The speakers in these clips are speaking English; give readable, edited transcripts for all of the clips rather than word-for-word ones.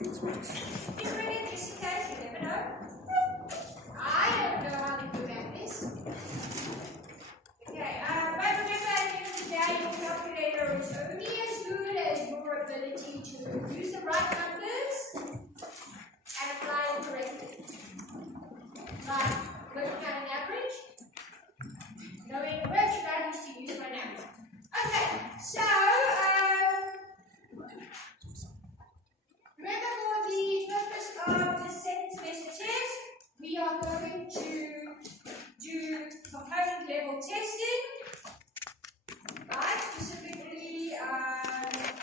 It's really an easy test, you never know. I don't know how to do this. Okay, but remember at the end of the day, your calculator is only as good as your ability to use the right numbers and apply them correctly. Like looking at an average, knowing which values to use right now. Okay, so remember for the purpose of the second semester test, we are going to do component level testing. Right, specifically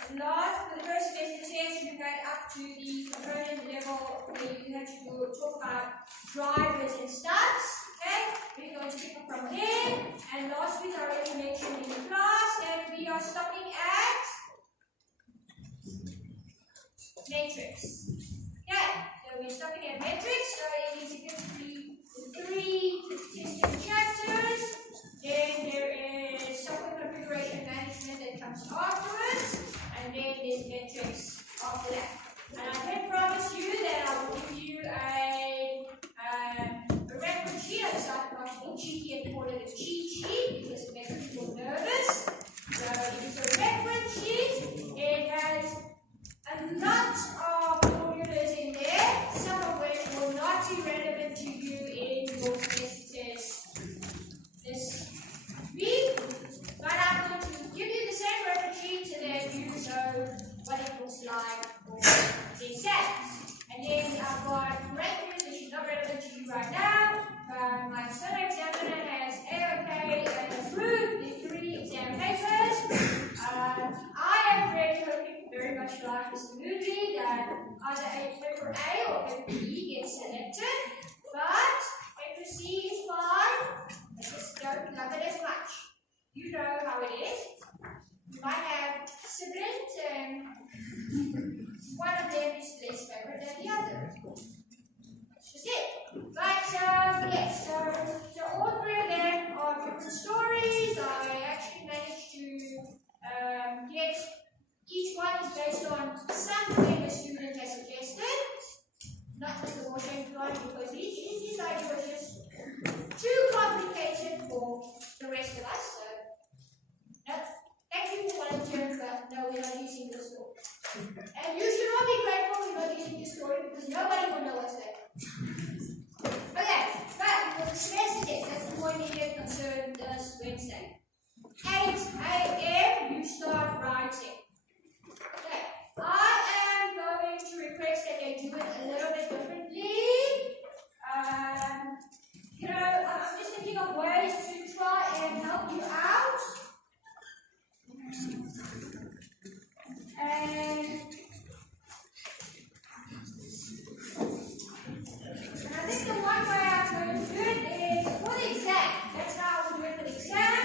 for the first semester test, you had up to the component level where you had to talk about drivers and stubs. Okay, we're going to pick up from there. And last week I already mentioned in the class that we are stopping at matrix. Okay, so we're stopping at matrix. So it is effectively the 3 testing chapters. Then there is software configuration management that comes afterwards, and then there's metrics after that. And I can promise you that I will give you a reference sheet. I decided not to be cheeky and call it a cheat sheet because it makes people nervous. So it's a reference sheet. It has a lot of formulas in there, some of which will not be relevant to you in your test this week, but I'm going to give you the same reference sheet so that you know what it looks like for the exams. And then I've got reference which is not relevant to you right now, but my external examiner has and approved the 3 exam papers. I am really hoping very much like Mr. Moodley that either paper A or paper B gets selected, but paper C is fine. I just don't love it as much. You know how it is. You might have siblings and one of them is less favorite than the other. That's just it. But yes, so all 3 of them are different stories. I actually managed to get each one is based on something the student has suggested, not just the Washington one, because his idea was just too complicated for the rest of us. So, no, thank you for volunteering, but no, we're not using this story. And you should all be grateful we're not using this story because nobody will know what's there. Okay, but for the semester test, that's the more immediate concern this Wednesday. 8 a.m. you start writing. Okay, I am going to request that they do it a little bit differently. I'm just thinking of ways to try and help you out. And I think the one way I'm going to do it is for the exam. That's how I will do it for the exam.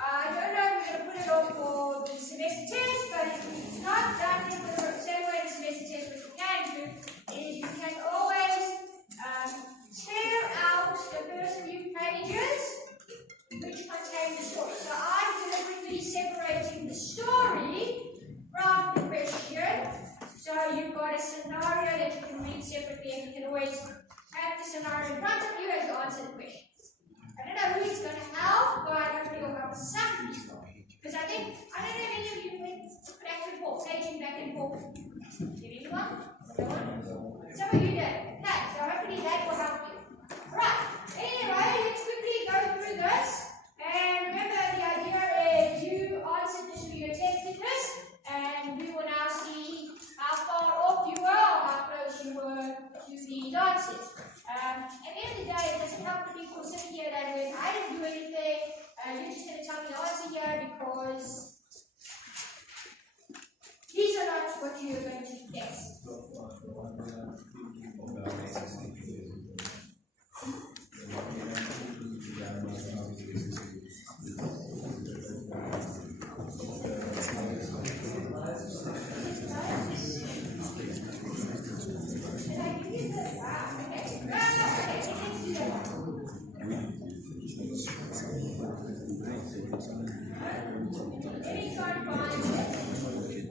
I don't know if we're going to put it on for the semester test, but if it's not done for the same way the semester test, what you can do is you can always tear out the first few pages which contain the story. So I'm deliberately separating the story from the question. So you've got a scenario that you can read separately, and you can always have the scenario in front of you as you answer the question. I don't know who it's going to help, but hopefully it'll help some people. Because I don't know if any of you went back and forth, paging back and forth. Did anyone? No one? Some of you did. Okay, so hopefully that will help you. Alright, anyway, let's quickly go through this. And remember, the idea is you answered this with your test fitness, and we will now see how far off you were or how close you were to the answers. At the end of the day, it doesn't help the people sitting here that when I didn't do anything, you're just going to tell me the answer here because these are not what you're going to guess.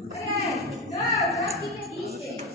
Okay, no, don't think of these things.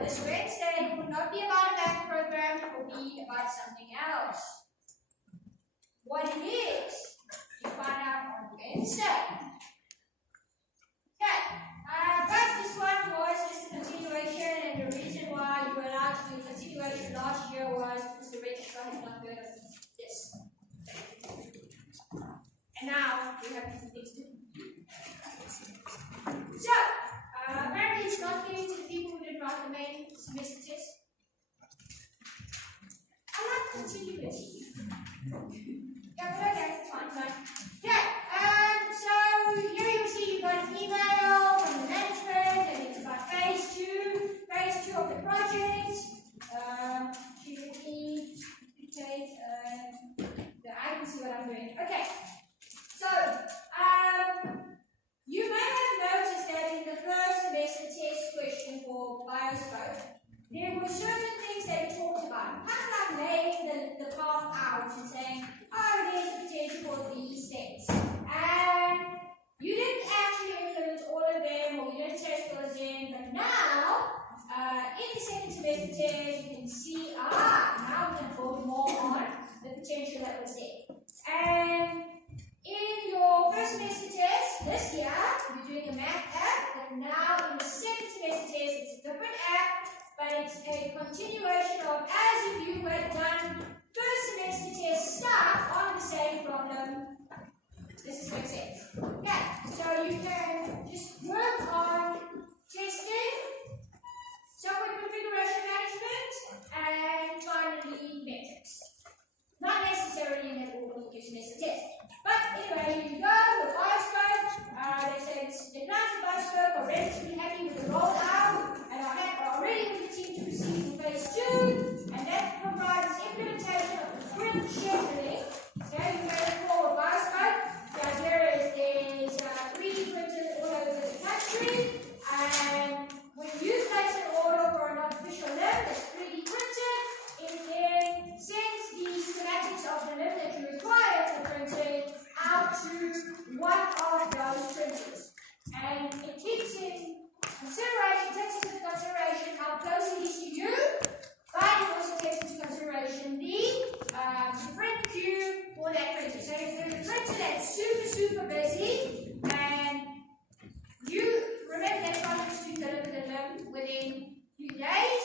this Wednesday will not be about a math program, it will be about something else. What it is, you find out on Wednesday. Okay, but this one was just a continuation, and the reason why you were allowed to do continuation last year was because the registrar had not heard of this. And now we have different things to do. So, apparently it's not given to the people who didn't write the main semester test. I like continuity. Yeah, but okay, it's fine. Okay, so here you see you've got an email from the management, and it's about phase 2 of the project. She will need to take, I can see what I'm doing. Okay, so, you may have noticed that in the first semester test question for Bioscope, there were certain things that we talked about, kind of like laying the path out and saying, oh, there's a potential for these things. And you didn't actually implement all of them, or you didn't test those in, but now, in the second semester test, you can see, now we can focus more on the potential that was there. And in your first semester test this year, you're doing a math app, but now in the second semester test, it's a different app, but it's a continuation of as if you had done first semester test start on the same problem. This is makes sense. Okay, so you can just work on testing, software configuration management, and finally metrics. Not necessarily in that order of your semester test. But anyway, here you go with Bioscope. They said the clients of Bioscope are relatively happy with the rollout and are ready with the team to proceed in phase 2, and that provides implementation of the print scheduling. Okay, you may recall with Bioscope, the idea is there's 3D printers all over the country, and when you place an order for an artificial limb that's 3D printed, it then sends the schematics of the limb that you require to print it out to one of those printers. And it takes into consideration how close it is to you, but it also takes into consideration the print queue for that printer. So if there's a printer that's super busy, and you remember that project to deliver the limb within a few days,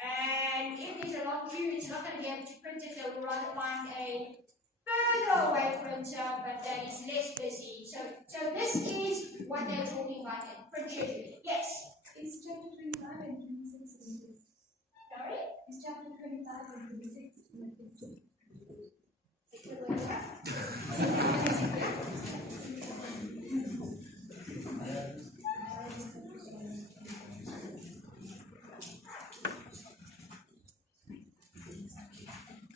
and if there's a long queue, it's not going to be able to print it, so we'll rather find a further away printer, but that is less busy. So this is what they're talking about in print scheduling. Yes? Is chapter 25 and 26 Sorry? Is chapter 25 and 26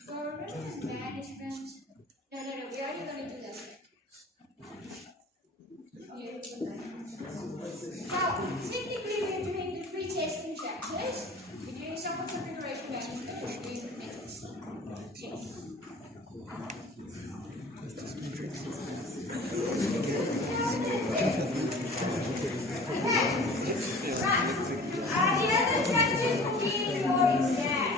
So remember this management? No, we are only going to do this. So, technically we're doing the 3 testing chapters. We're doing software configuration management, we're doing metrics. Yes. Okay, right. The other chapters will be in your exam.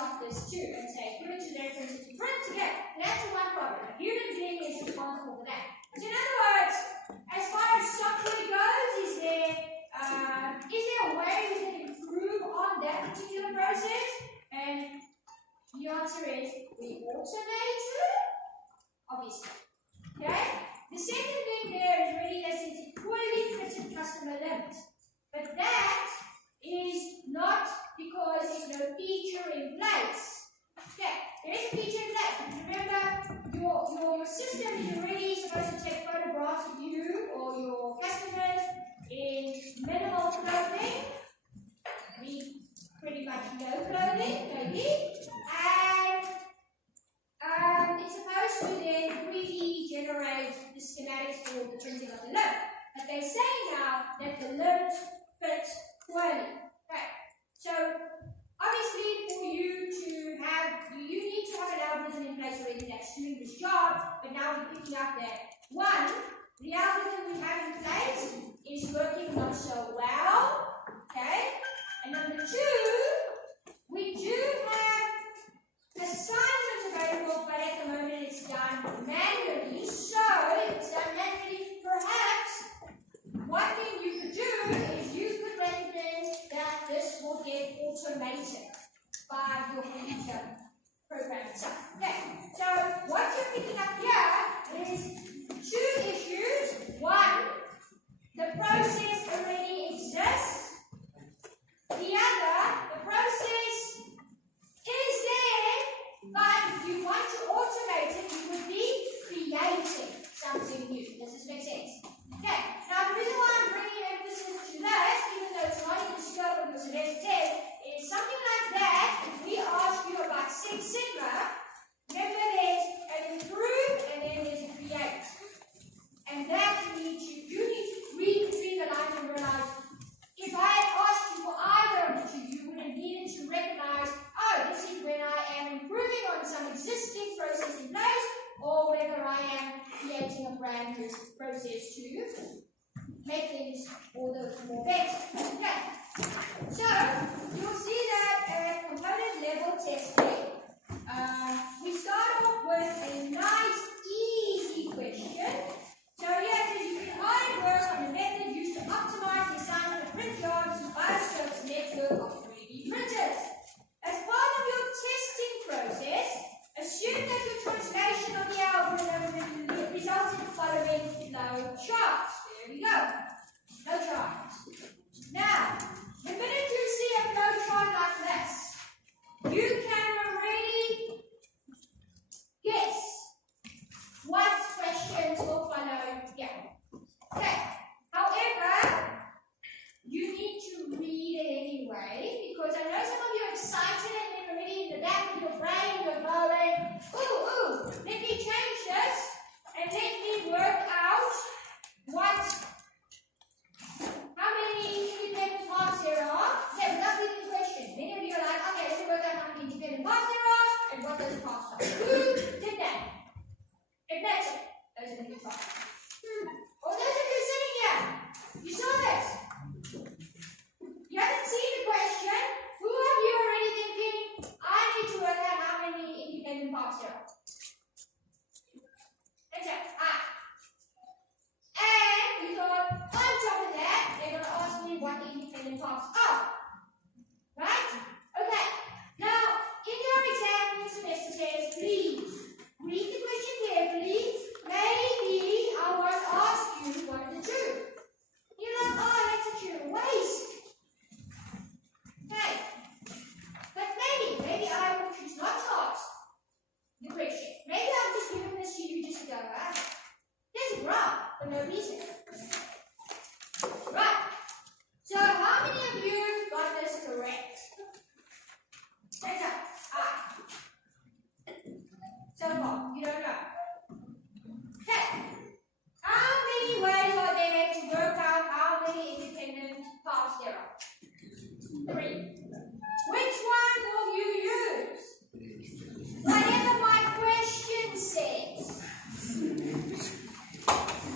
stop this too and say, put it to the reference to print again. That's the one problem. A human being is responsible for that. But in other words, as far as software goes, is there a way we can improve on that particular process? And the answer is we automate it, obviously. Okay? The second thing there is really that it's a poorly fitted customer limit. But that is not because there's no feature in place. Okay, there is a feature in place. Remember, your system is already supposed to take photographs of you or your customers in minimal clothing. I mean, pretty much no clothing, maybe. And it's supposed to then 3D generate the schematics for the printing of the limb. But they say now that the limbs fit poorly. Okay. So obviously for you to have, you need to have an algorithm in place already that's doing this job, but now we're picking up that one, the algorithm we have in place is working not so well. Okay. And number two, we do have assignments available, but at the moment it's done manually. So if it's done manually, perhaps one thing you could do is you could recommend that this will get automated by your computer program itself. Okay, so what you're picking up here is two issues. One, the process already exists. The other, the process is there, but if you want to automate it, you would be creating something new. Does this make sense? Okay, now the reason why I'm bringing emphasis to that, even though it's not in the scope of your semester test, is something like that. If we ask you about Six Sigma, remember there's an improve and then there's a create. And that you need to read between the lines and realize, if I had asked you for either of the two, you would have needed to recognize, oh, this is when I am improving on some existing process in place, or whether I am creating a brand new process to make things all the more better. Okay. So you'll see that at component level testing, we start off with a nice, easy question. So here it says you can only work on the method used to optimize the assignment of print yards to Bioscope's network of 3D printers. As part of your testing process, assume that your translation of the algorithm results in the following flow charts. There we go. Flow charts. Now, the minute you see a flow chart like this, you can already guess what questions will follow here. Okay. However, you need to read it anyway, because I know some of you are excited and then already in the back of your brain you're going, ooh, let me change this and let me work out how many independent parts there are. Okay, without reading the question. Many of you are like, okay, let's work out how many independent parts there are and what those parts are. Who did that? If that's it, those are the new parts. Or those of you sitting here, you saw this. You haven't seen the question. Who of you are already thinking, I need to work out how many independent parts there are? That's it. And you thought, on top of that, they're going to ask me what the independent parts are. Right? Okay. Now, in your exam, your semester says, please read the question carefully. Maybe I won't ask you one of the two. You're like, oh, that's such a waste. Okay. But maybe I will choose not to ask the question. Maybe I'll just give this to you just to go, there's a graph for no reason. Right. So how many of you got this correct? Hands up. So far, you don't know. Okay. How many ways are there to work out how many independent parts there are? 3. Which one will you use? Whatever my question says.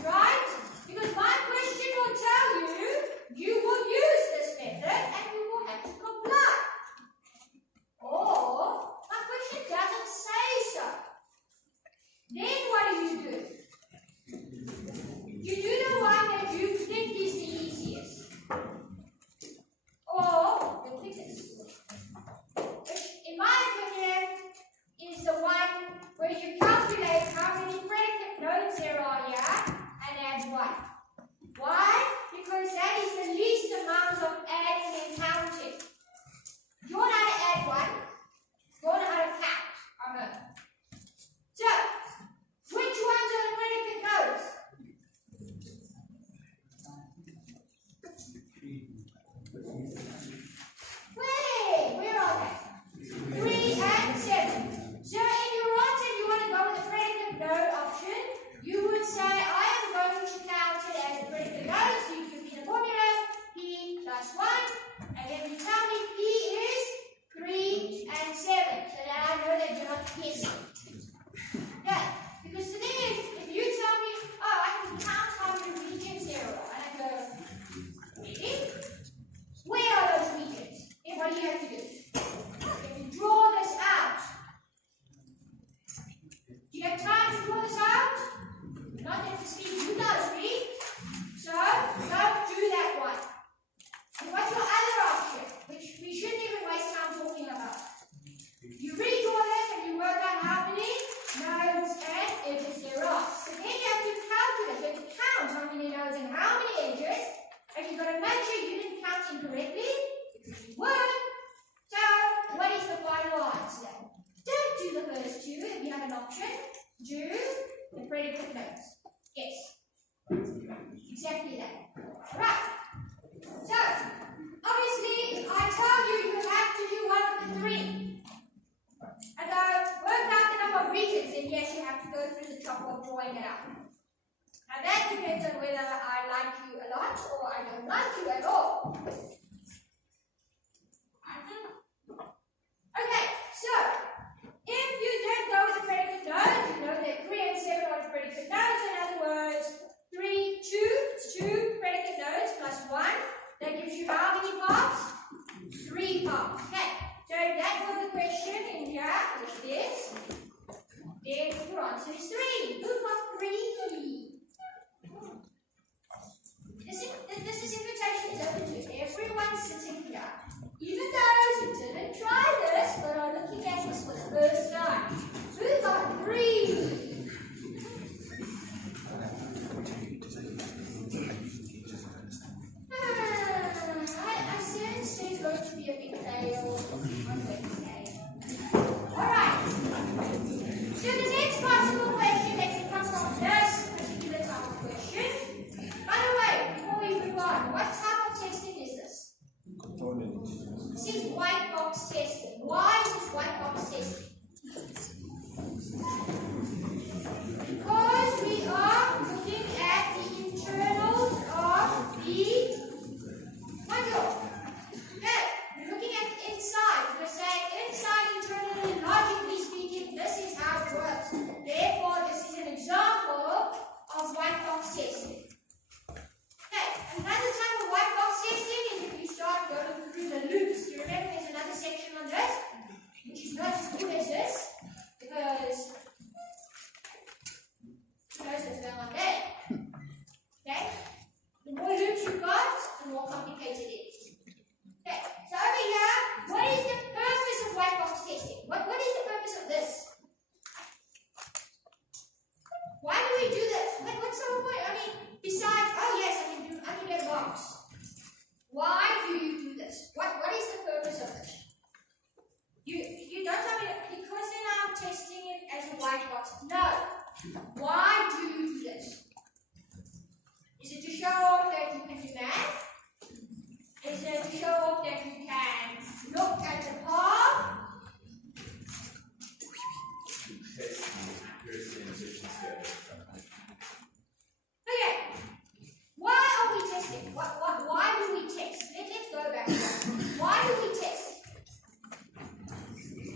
Right? Because my question will tell you, you will use this method and you will have to comply. Or 1, and then you tell me P is 3 and 7, so that I know that you're not guessing. Okay, because the thing is, if you tell me, oh, I can count how many regions there are, and I go, really? Where are those regions? And what do you have to do? You have to draw this out. Do you have time to draw this out? Not at the speed you guys read. So, don't do that one. And what's your other option, which we shouldn't even waste time talking about? You redraw this and you work out how many nodes and edges there are. So then you have to calculate, you have to count how many nodes and how many edges, and you've got to make sure you didn't count incorrectly. You would. So, what is the final answer? Don't do the first two if you have an option. Do the predicate nodes. Yes. Exactly that. Right. So, obviously, if I tell you you have to do one of the three, and I worked out the number of regions, then yes, you have to go through the trouble of drawing it out. Now that depends on whether I like you a lot or I don't like you at all. Okay, so if you don't go with the predicate nodes, you know that 3 and 7 are the predicate nodes. In other words, 3, 2 predicate nodes plus 1. That gives you how many parts? 3 parts. Okay, so if that was the question in here, which is, then your answer is 3. Who got 3? This is invitation is open to everyone sitting here. Even those who didn't try this but are looking at this for the first time. Who got 3? I sense there's going to be a big fail on Wednesday. Alright. So the next possible question that comes from this particular type of question. By the way, before we move on, what type of testing is this? This is white box testing. Why is this white box testing? Because we are looking at the internals of the module. Okay, we're looking at the inside. We're saying inside internally, logically speaking, this is how it works. Therefore, this is an example of white box testing. Okay, another type of white box testing is if you start going through the loops. You remember there's another section on this, which is not as good as this, because who knows what's going on there. Okay? The more loops you've got, the more complicated it is. Okay, so over here, what is the purpose of white box testing? What is the purpose of this? Why do we do this? What's the whole point? I mean, besides, oh yes, I can get box. Why do you do this? What is the purpose of this? You don't tell me that because they're now testing it as a white box. No. Why do you do this? Is it to show off that you can do math? Is it to show off that you can look at the path? Okay. Why are we testing? Why do we test? Let's go back. Why do we test?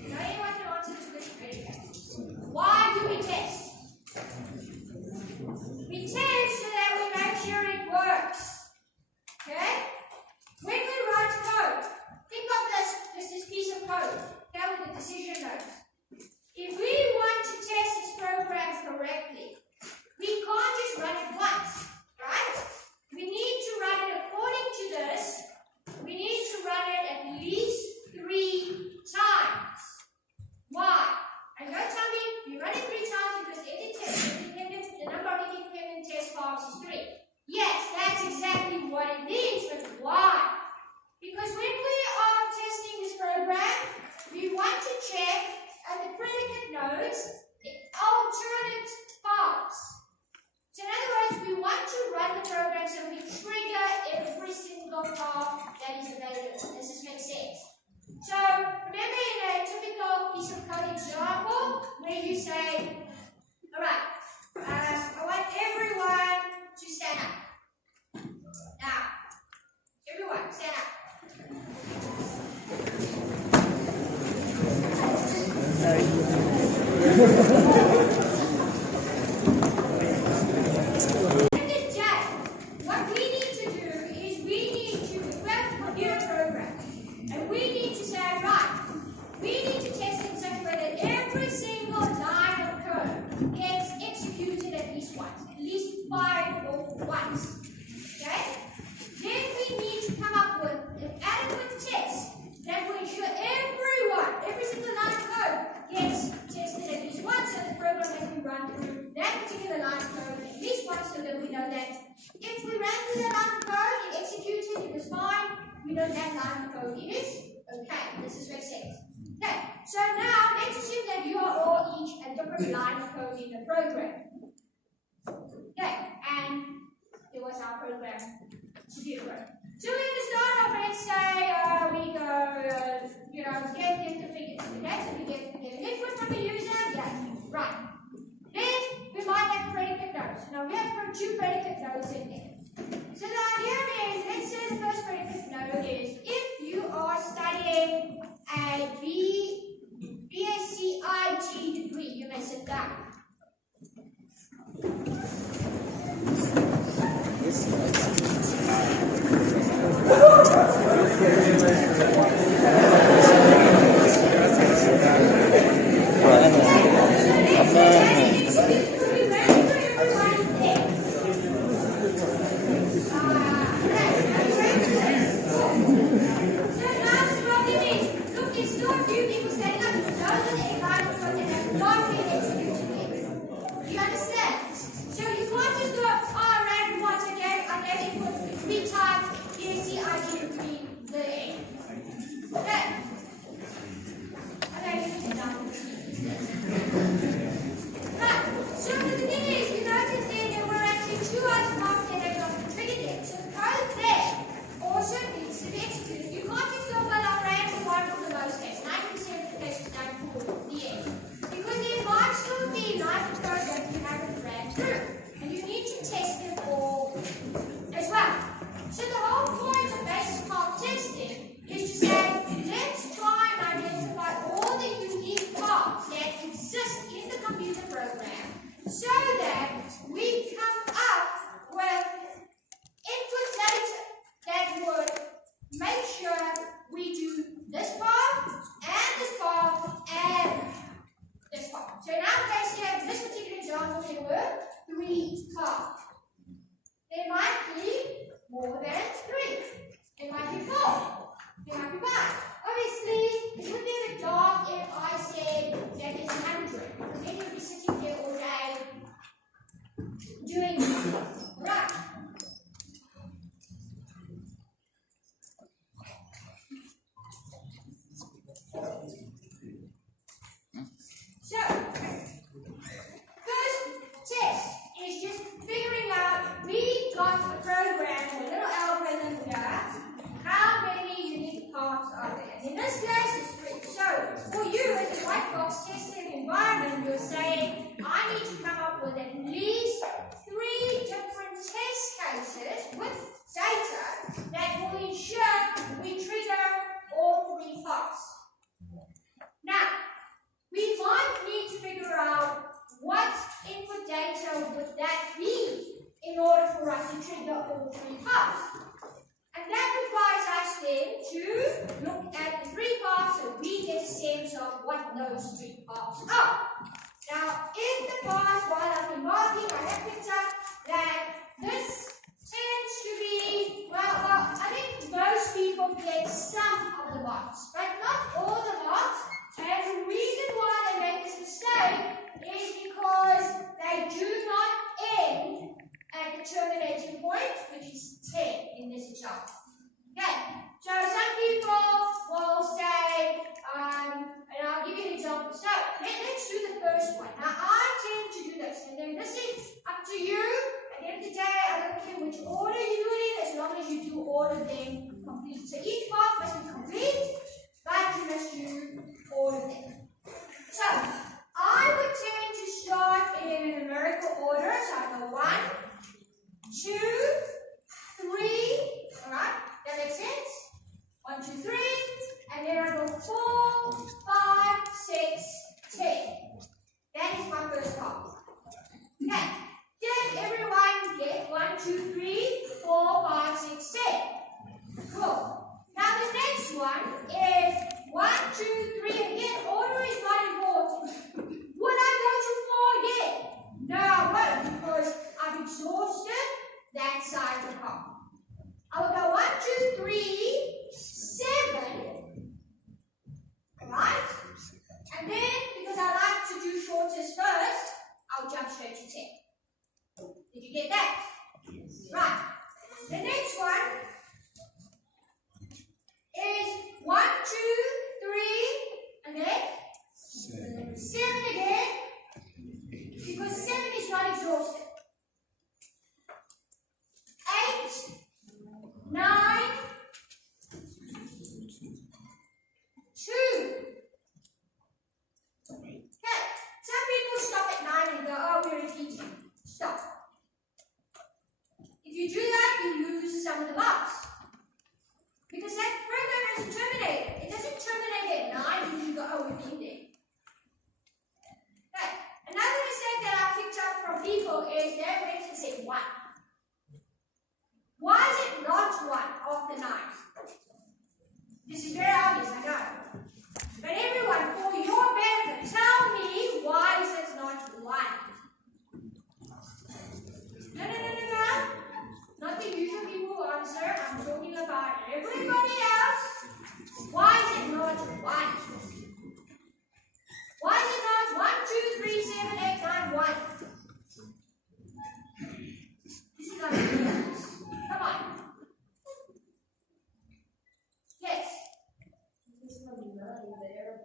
Now anyone can answer this question very fast. Why do we test? We test so that we make sure it works. Okay? When we write code, think of this piece of code that will ensure every single line of code gets tested at least once, so the program has been run through that particular line of code at least once, so that we know that if we ran through that line of code, it executed, it was fine, we know that line of code is okay. This is what it says. Okay, so now let's assume that you are all each a different line of code in the program. Okay, and it was our program to do it. So we're going to start off, let's say we go, get the figures. Okay, so we get an input from the user, yeah, right. Then we might have predicate nodes. Now we have two predicate nodes in there. So the idea is, let's say the first predicate node is if you are studying a BSc IT degree, you may sit down. So some people will say, and I'll give you an example. So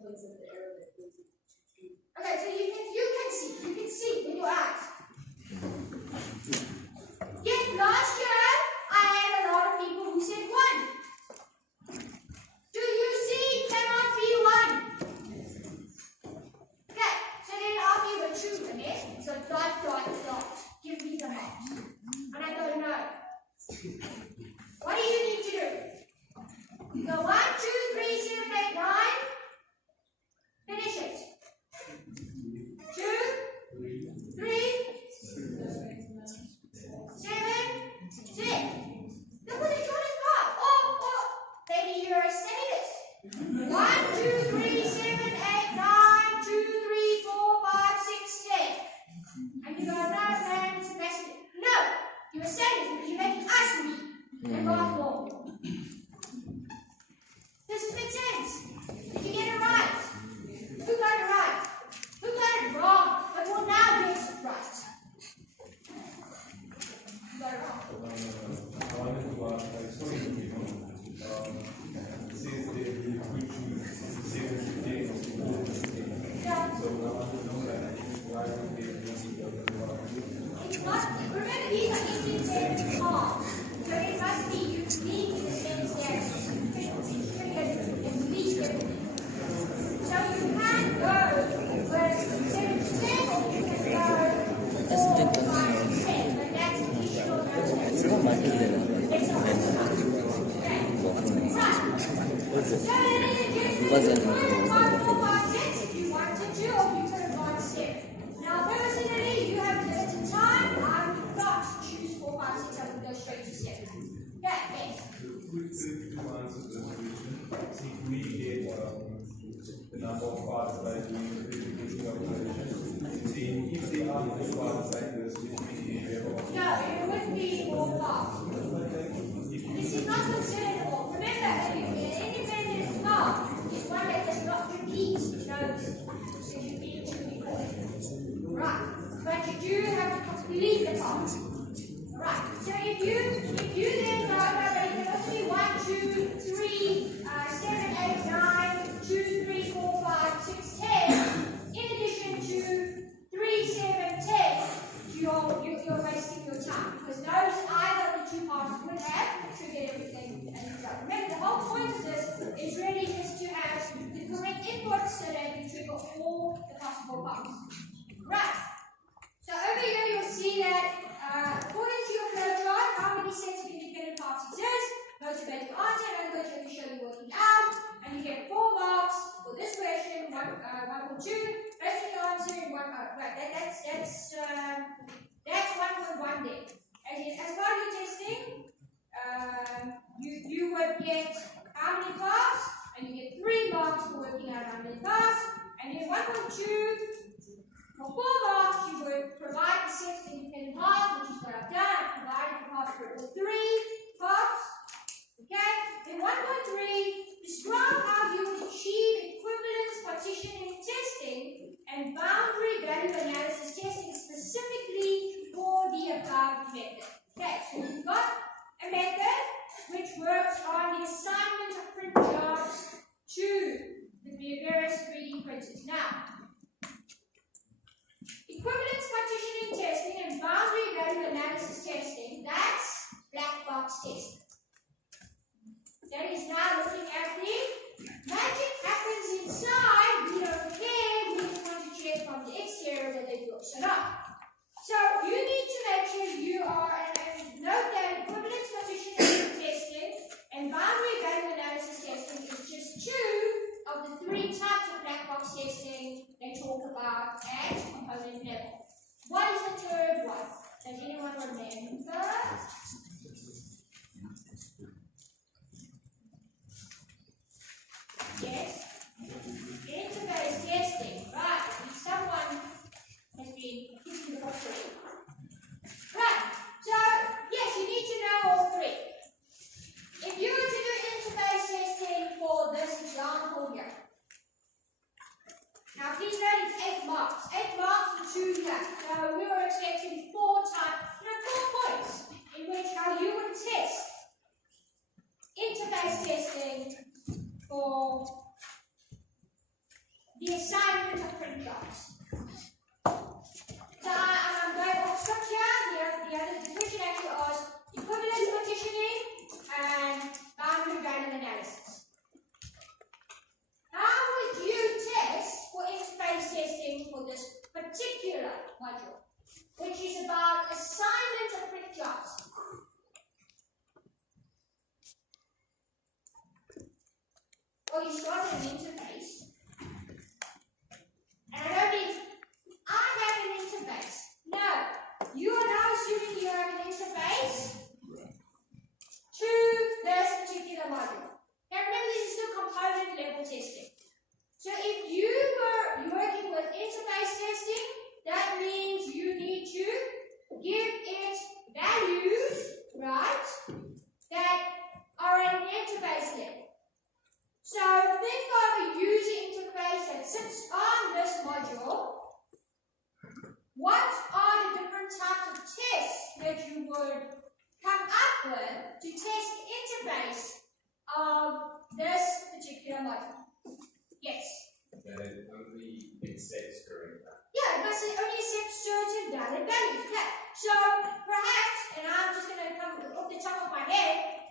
points of the arrow that goes into two. Okay, so you can see with your eyes. Yes, last year I had a lot of people who said 1. Do you see cannot be 1? Okay, so then I'll give a 2 again. So dot, dot, dot. Give me the marks. And I don't know. What do you need to do? Go 1, 2, 3, 7, 8, 9. Finish it. 2, 3, 7, 6. Look what the shortest part. Oh, baby, you're saying this. 1, 2, 3, 7, 8, 9, 2, 3, 4, 5, 6, 10. And you go, no, man, it's the best. No, you're saying it because you're making us read and not more. Does this make sense? Did you get it right? Who got it right? Who got it wrong? But will now get it right. Who got it wrong? It's not, remember these are independent forms. So it must be unique in the sense that it's triggered and least everything. So you can go with 7 to 10 or you can go 4 to 5 to 10. But that's additional notice. It's not okay. Right. So then it is just 1, 4, 5, 6 if you wanted to, or you could have gone 7. Now personally, you have limited time. I would not choose 4, 5, 6. I would go straight to 7. Yeah, yes. If we get the number of parts by doing the calculation, if they are more parts like this, No, it wouldn't be more fast. This is not considered all. Remember, an independent part is one that does not repeat notes that you've been to before. Right. But you do have to complete the part. Right. So if you then go, it must be 1, 2, 3, 7, 8, 9, 2, 3, 4, 5, 6, 10. In addition to 3, 7, 10, you're wasting your time because those either of the 2 parts would have triggered everything and you've done. Remember, the whole point of this is really just to have the correct inputs so that you trigger all the possible parts. Right. So over here you'll see that according to your flowchart, how many sets of independent parts exist. Motivate your answer, and I'm going to show you working out. And you get 4 marks for this question, 1 or 2. Based on your answer in 1 mark. Right, that's 1.1 there. As part of your testing, you would get how many parts, and you get 3 marks for working out how many parts. And in 1.2, for 4 marks, you would provide the 6 independent parts, which is what I've done. I've provided the parts for all 3 parts. Okay? In 1.3, describe how you would achieve equivalence partitioning testing and boundary value analysis testing specifically for the above method. Okay, so you've got a method which works on the assignment of print jobs to the various 3D printers. Now, equivalence partitioning testing and boundary value analysis testing, that's black box testing. That is now looking at the magic happens inside. We don't care. We just want to check from the exterior that they work or not. So you need to make sure you are, and note that equivalence partitioning testing and boundary value analysis testing is just 2 of the 3 types of black box testing they talk about at component level. What is the third one? Does anyone remember? Yes. Interface testing. Right. Someone has been hitting the bottle. Right. So, yes, you need to know all 3. If you were to do interface testing for this example here. Now, please note it's 8 marks. 8 marks for 2 here. So, we were expecting 4 points. we start an interface. And I don't need, I have an interface. No, you are now assuming you have an interface to this particular module. Now remember, this is still component level testing. So if you were working with interface testing, that means you need to give it values, right, that are at an interface level. So think of a user interface that sits on this module. What are the different types of tests that you would come up with to test the interface of this particular module? Yes? That it only accepts correct values. Yeah, it must only accept certain valid values. Okay. So perhaps, and I'm just going to come off the top of my head,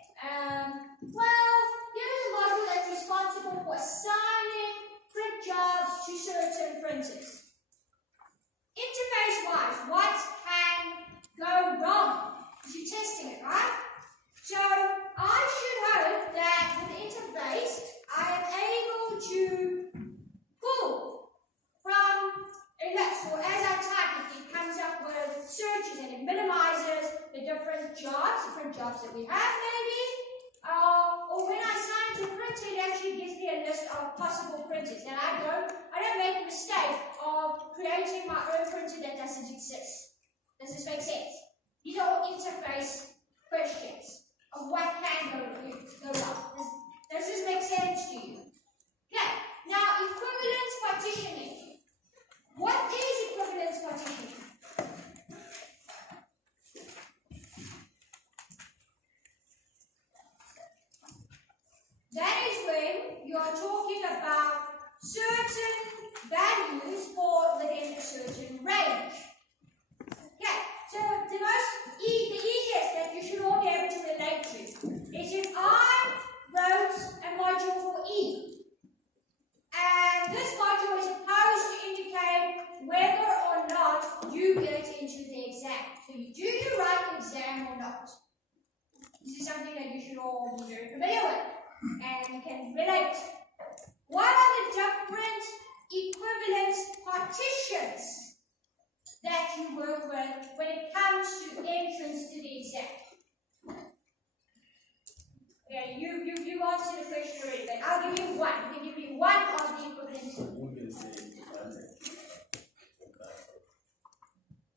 well, here's a module that's responsible for assigning print jobs to certain printers. Interface-wise, what can go wrong? Because you're testing it, right? So I should hope that with the interface, I am able to pull from index, or as I type it, it comes up with searches and it minimizes the different jobs that we have maybe. Or when I sign to printer, it actually gives me a list of possible printers. And I don't make the mistake of creating my own printer that doesn't exist. Does this make sense? These are all interface questions of what can go wrong. Does this make sense to you? Okay. Now, equivalence partitioning. What is equivalence partitioning? That is when you are talking about certain values fall within a certain range. Okay, so the easiest that you should all be able to relate to is if I wrote a module for E, and this module is supposed to indicate whether or not you get into the exam. So do you write the exam or not? This is something that you should all be very familiar with and you can relate. What are the different equivalence partitions that you work with when it comes to entrance to the exam? Okay, you answered the question already, but I'll give you one. You can give me one of the equivalence.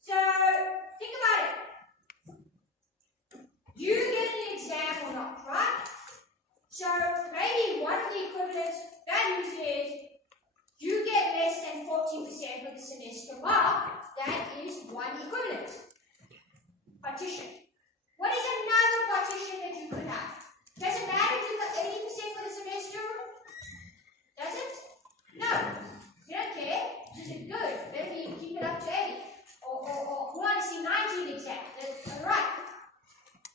So think about it. You get the exam or not, right? So maybe one of the equivalence values is you get less than 40% of the semester mark. That is one equivalence partition. What is another partition that you could have? Does it matter if you got 80% for the semester? Does it? No. You don't care. Is it good? Maybe you keep it up to 80. Or we want to see 90 in exam. That's all right.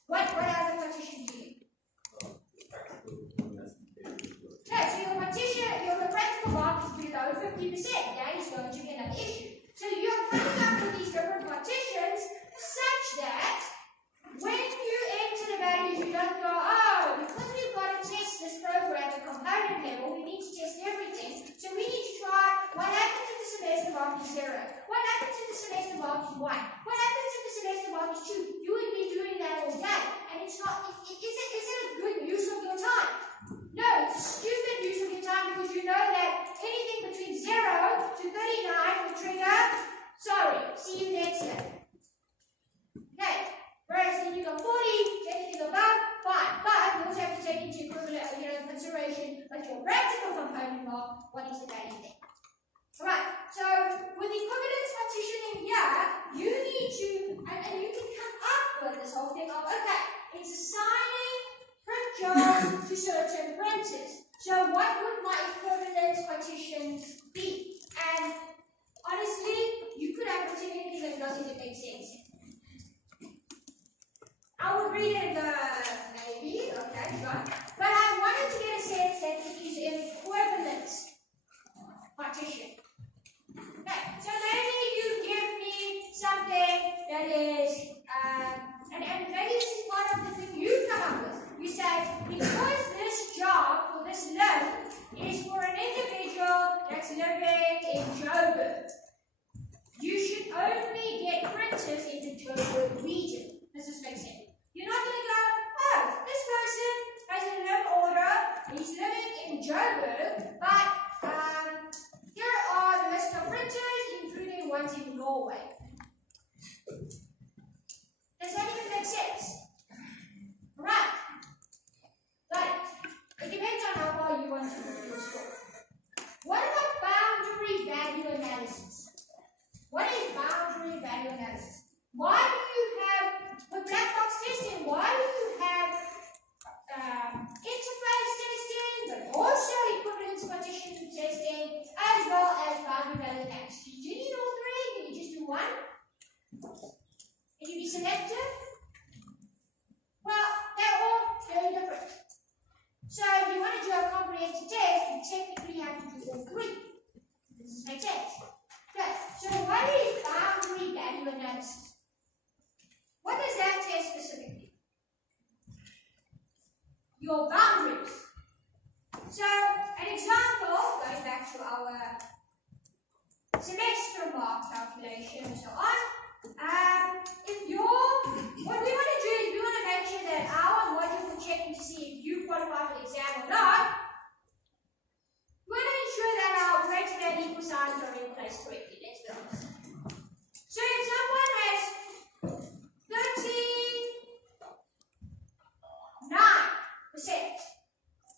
What other partition do you need? Yeah, so your practical mark is below 50%. That is going to be another issue. So you're coming up with these different partitions such that when you enter the values, you don't go, oh, because we've got to test this program at the component level, we need to test everything. So we need to try what happens if the semester mark is 0? What happens if the semester mark is 1? What happens if the semester mark is 2? You would be doing that all day. And it's not, is it a good use of your time? No, it's a stupid use of your time because you know that anything between 0 to 39 will trigger, sorry, see you next year. Okay, whereas when you go 40, anything above, fine. But you also have to take into consideration like your practical component mark, what is the value there. Alright, so with equivalence partitioning here, you need to, and you can come up with this whole thing of, okay, it's assigning print jobs to certain printers. So what would my equivalence partitions be? And honestly, you could have written anything that doesn't make sense. I would read it maybe, okay, sure. But I wanted to get a sense that it is an equivalence partition. Okay, so maybe you give me something that is, and maybe this is part of the thing you come up with. You say, because this job for this in Joburg, but here are the list of printers, including ones in Norway. Does that even make sense? Right. Got it. It depends on how far you want to go in school. What about boundary value analysis? What is boundary value analysis? Why do you have, with black box testing, why do you have interface testing, but also equivalence partition testing, as well as boundary value analysis? Do you need all three? Can you just do one? Can you be selective? Well, they're all very different. So if you want to do a comprehensive test, you technically have to do all three. Does this make sense? Good. So what is boundary value analysis? What does that test specifically? Your boundaries. So an example, going back to our semester mark calculation and so on. What we want to do is we want to make sure that our module for checking to see if you qualify for the exam or not, we want to ensure that our greater than equal signs are in place correctly. Let's be honest. So if someone has 39%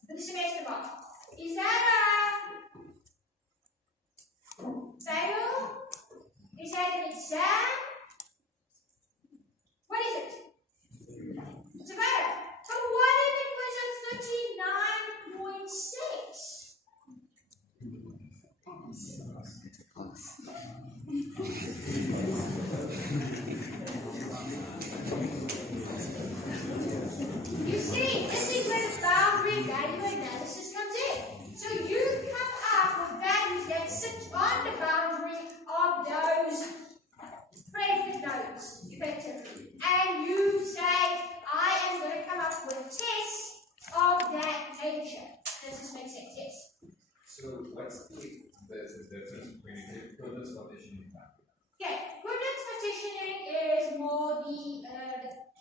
for the semester mark, is that a fail? Is that an exam? What is it? It's a fail. But what if it was a 39.6? You see, this is where the boundary value analysis comes in. So you come up with values that sit on the boundary of those predicate nodes, effectively. And you say, I am going to come up with tests of that nature. Does this make sense? Yes. So what's the difference between equivalence partitioning and boundary? Okay, equivalence partitioning is more the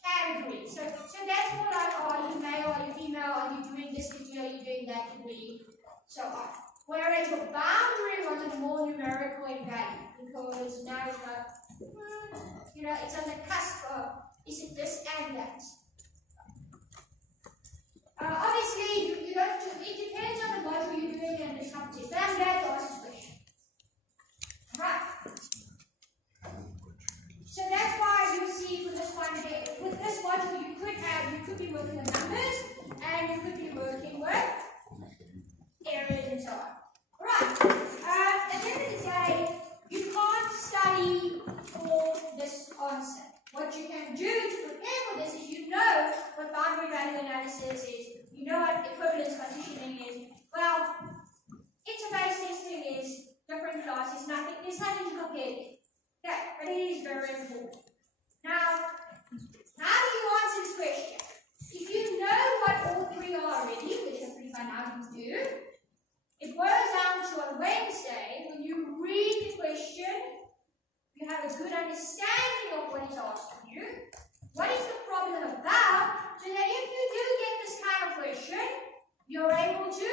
category. So that's more like, are you male, are you female, are you doing this degree, are you doing that degree, so on. Whereas your boundary was more numerical in value, because now it's not, it's on the cusp of, is it this and that? Obviously, you don't do, it depends on the module you're doing and the subject. But I'm glad to ask this question. Right. So that's why you see with this one here, with this module you could be working with numbers and you could be working with areas and so on. Right. At the end of the day, you can't study for this answer. What you can do to prepare for this is you know what boundary value analysis is, you know what equivalence partitioning is. Well, interface testing is different classes, there's nothing to compare with. Okay, but it is very important. Now, how do you answer this question? If you know what all three are already, which I'm pretty by now you do, it boils down to on Wednesday, when you read the question, you have a good understanding of what it's asking you. What is the problem about? So that if you do get this kind of question, you're able to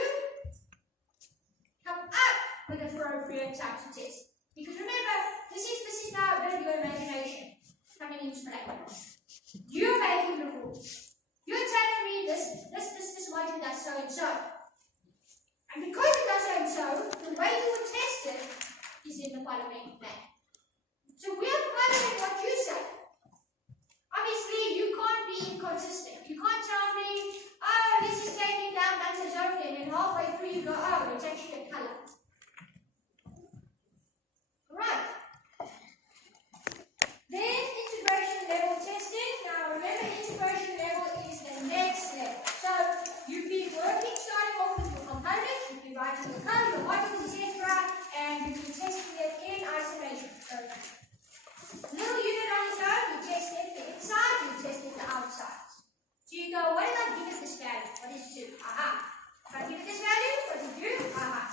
come up with appropriate types of tests. Because remember, this is now a bit of your imagination coming into play. You're making the rules. You're telling me this module does so and so. And because it does so and so, the way you would test it is in the following manner. So we are following what you say. Obviously, you can't be inconsistent. You can't tell me, oh, this is taking down benzodiazepine, and halfway through you go, oh, it's actually a color. Right. Then integration level testing. Now remember, integration level is the next level. So you've been working, starting off with your components, you've been writing the code, your modules, etc., and you've been testing it in isolation. So little unit on its own, you test it the inside, you test it the outside. So you go, what if I give it this value? What does it do? Aha. If I give it this value, what does it do? Aha.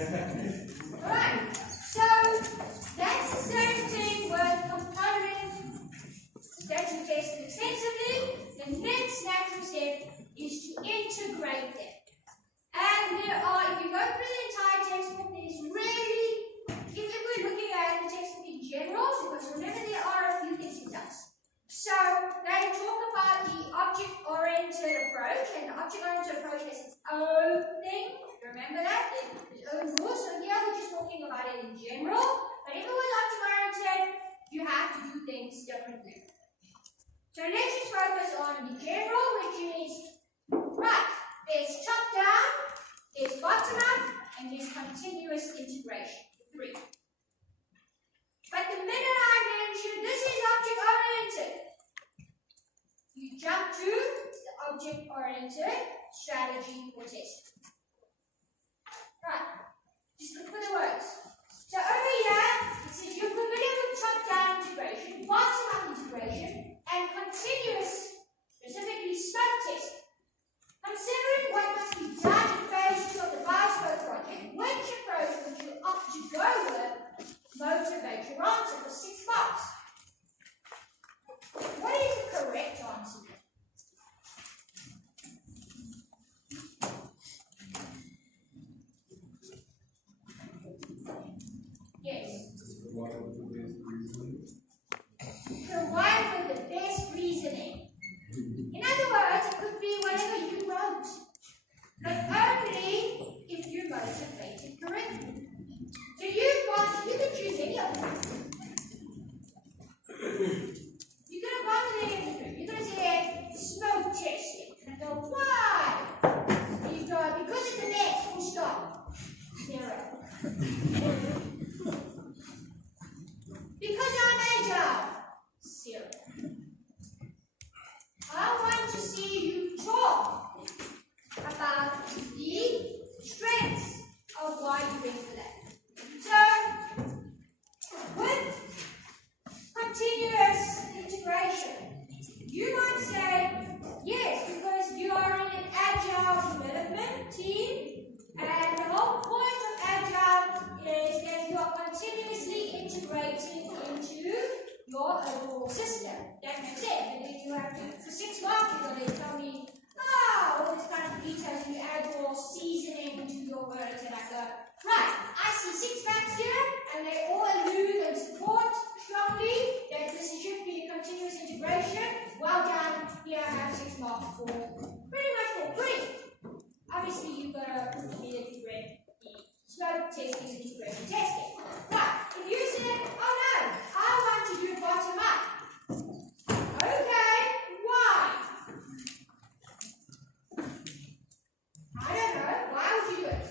Alright, so that's the same thing with components that you tested extensively. The next natural step is to integrate them. And there are, if you go through the entire textbook, there's really, if we're looking at the textbook in general, because remember there are a few things it does. So they talk about the object-oriented approach, and the object-oriented approach has its own thing. Remember that? Its own rules. So here we're just talking about it in general. But if it was object-oriented, you have to do things differently. So let's just focus on the general, which is, right, there's top-down, there's bottom-up, and there's continuous integration. 3. But the minute I mention this is object-oriented, you jump to the object-oriented strategy for testing. Right, just look for the words. So over here, it says you're familiar with top-down integration, bottom-up integration, and continuous, specifically smoke testing. Considering what must be done in phase 2 of the biosmoke project, which approach would you opt to go with? Motivate your answer for 6 marks. What is the correct answer? Yes. Provide with the best reasoning. In other words, it could be whatever you want, but only if you motivated correctly. So you can choose any of them. You could have gone to the interview. You could have said smoke testing. And I go, why? You go, because it's an X, full stop. 0. Because I'm agile. 0. I want to see you talk about the strengths of why you went for that. So, with continuous integration, you might say, yes, because you are in an agile development team, and the whole point of agile is that you are continuously integrating into your overall system. That makes sense. And then you have to, for 6 marks, you're going to tell me, all this kind of details, and you add more seasoning into your words, and I go, right, I see 6 facts here, and they all allude and support strongly that this should be a continuous integration. Well done. Here I have 6 marks for pretty much for free. Obviously, you've got to immediately read the smoke testing and integration testing. Right, if you said, oh no, I want to do bottom up. Okay, why? I don't know. Why would you do it?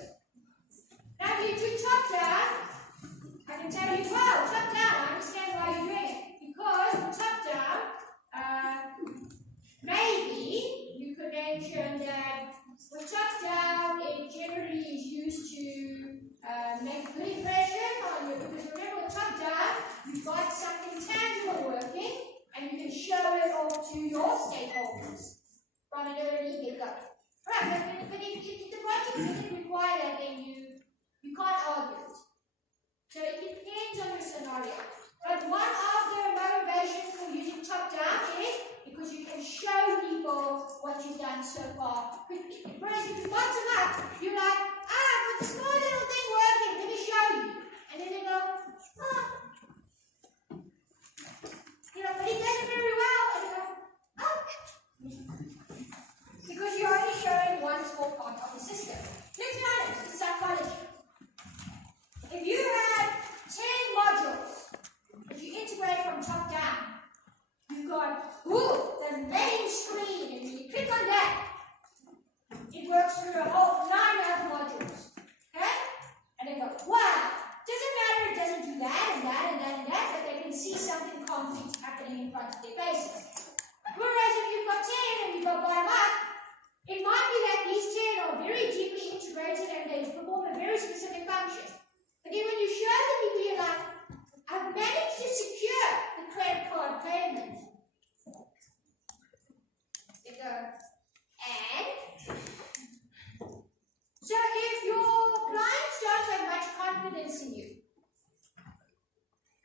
confidence in you.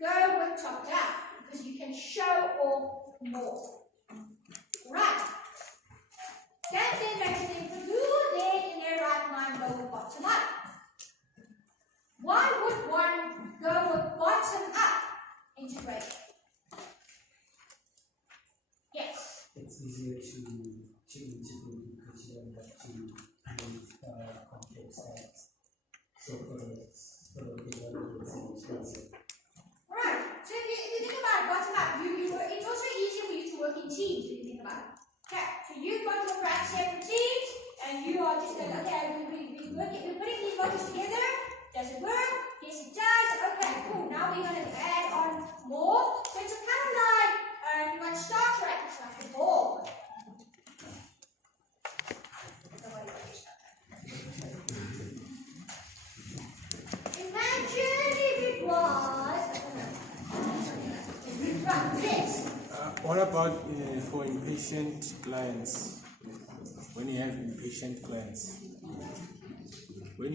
Go with top down because you can show off more. Right. That then makes them for who then in their right mind go with bottom up. Why would one go with bottom up integration? Yes. It's easier to integrate because you don't have to use complex apps. So for the developers, it's expensive. Right. So if you think about bottom up, it's also easier for you to work in teams if you think about it. Okay, so you've got your perhaps separate teams, and you are just going, okay, we're putting these modules together. Does it work? Yes, it does. Okay, cool. Now we're going to add on more. So it's kind of like Star Trek. It's like a ball. Imagine if it was this. What about for impatient clients? When you have impatient clients, when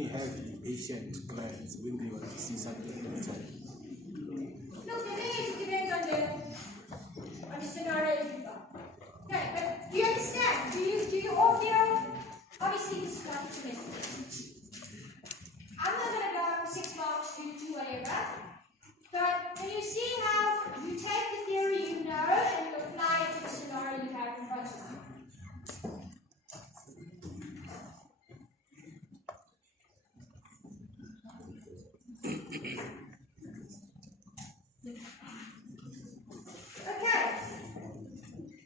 they want to see something every time. Look, it depends on the scenario you've got. Okay, but do you understand? Do you all feel? Obviously, this is not too messy. I'm not going to go for 6 marks to do whatever. But can you see how you take the theory you know and you apply it to the scenario you have in front of you? Okay.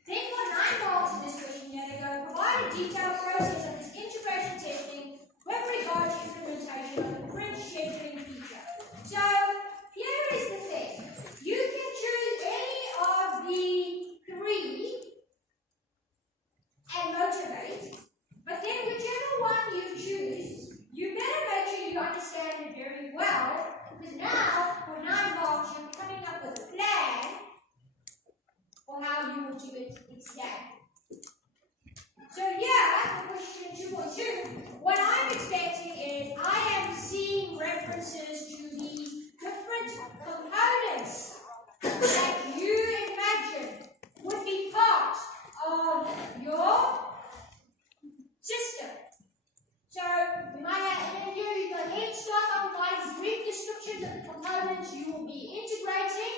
Then for 9 marks in this question, you're going to go provide a detailed process of this integration testing with regard to implementation of the print scheduling feature. So here is the thing. You can choose any of the 3 and motivate, but then whichever one you choose, you better make sure you understand it very well, because now for 9 marks you're coming up with a plan for how you will do it instead. So yeah, the question 2.2, what I'm expecting is I am seeing references to these different components that you imagine would be part of your system. So we might have in here, you got head start on providing brief descriptions of the components you will be integrating.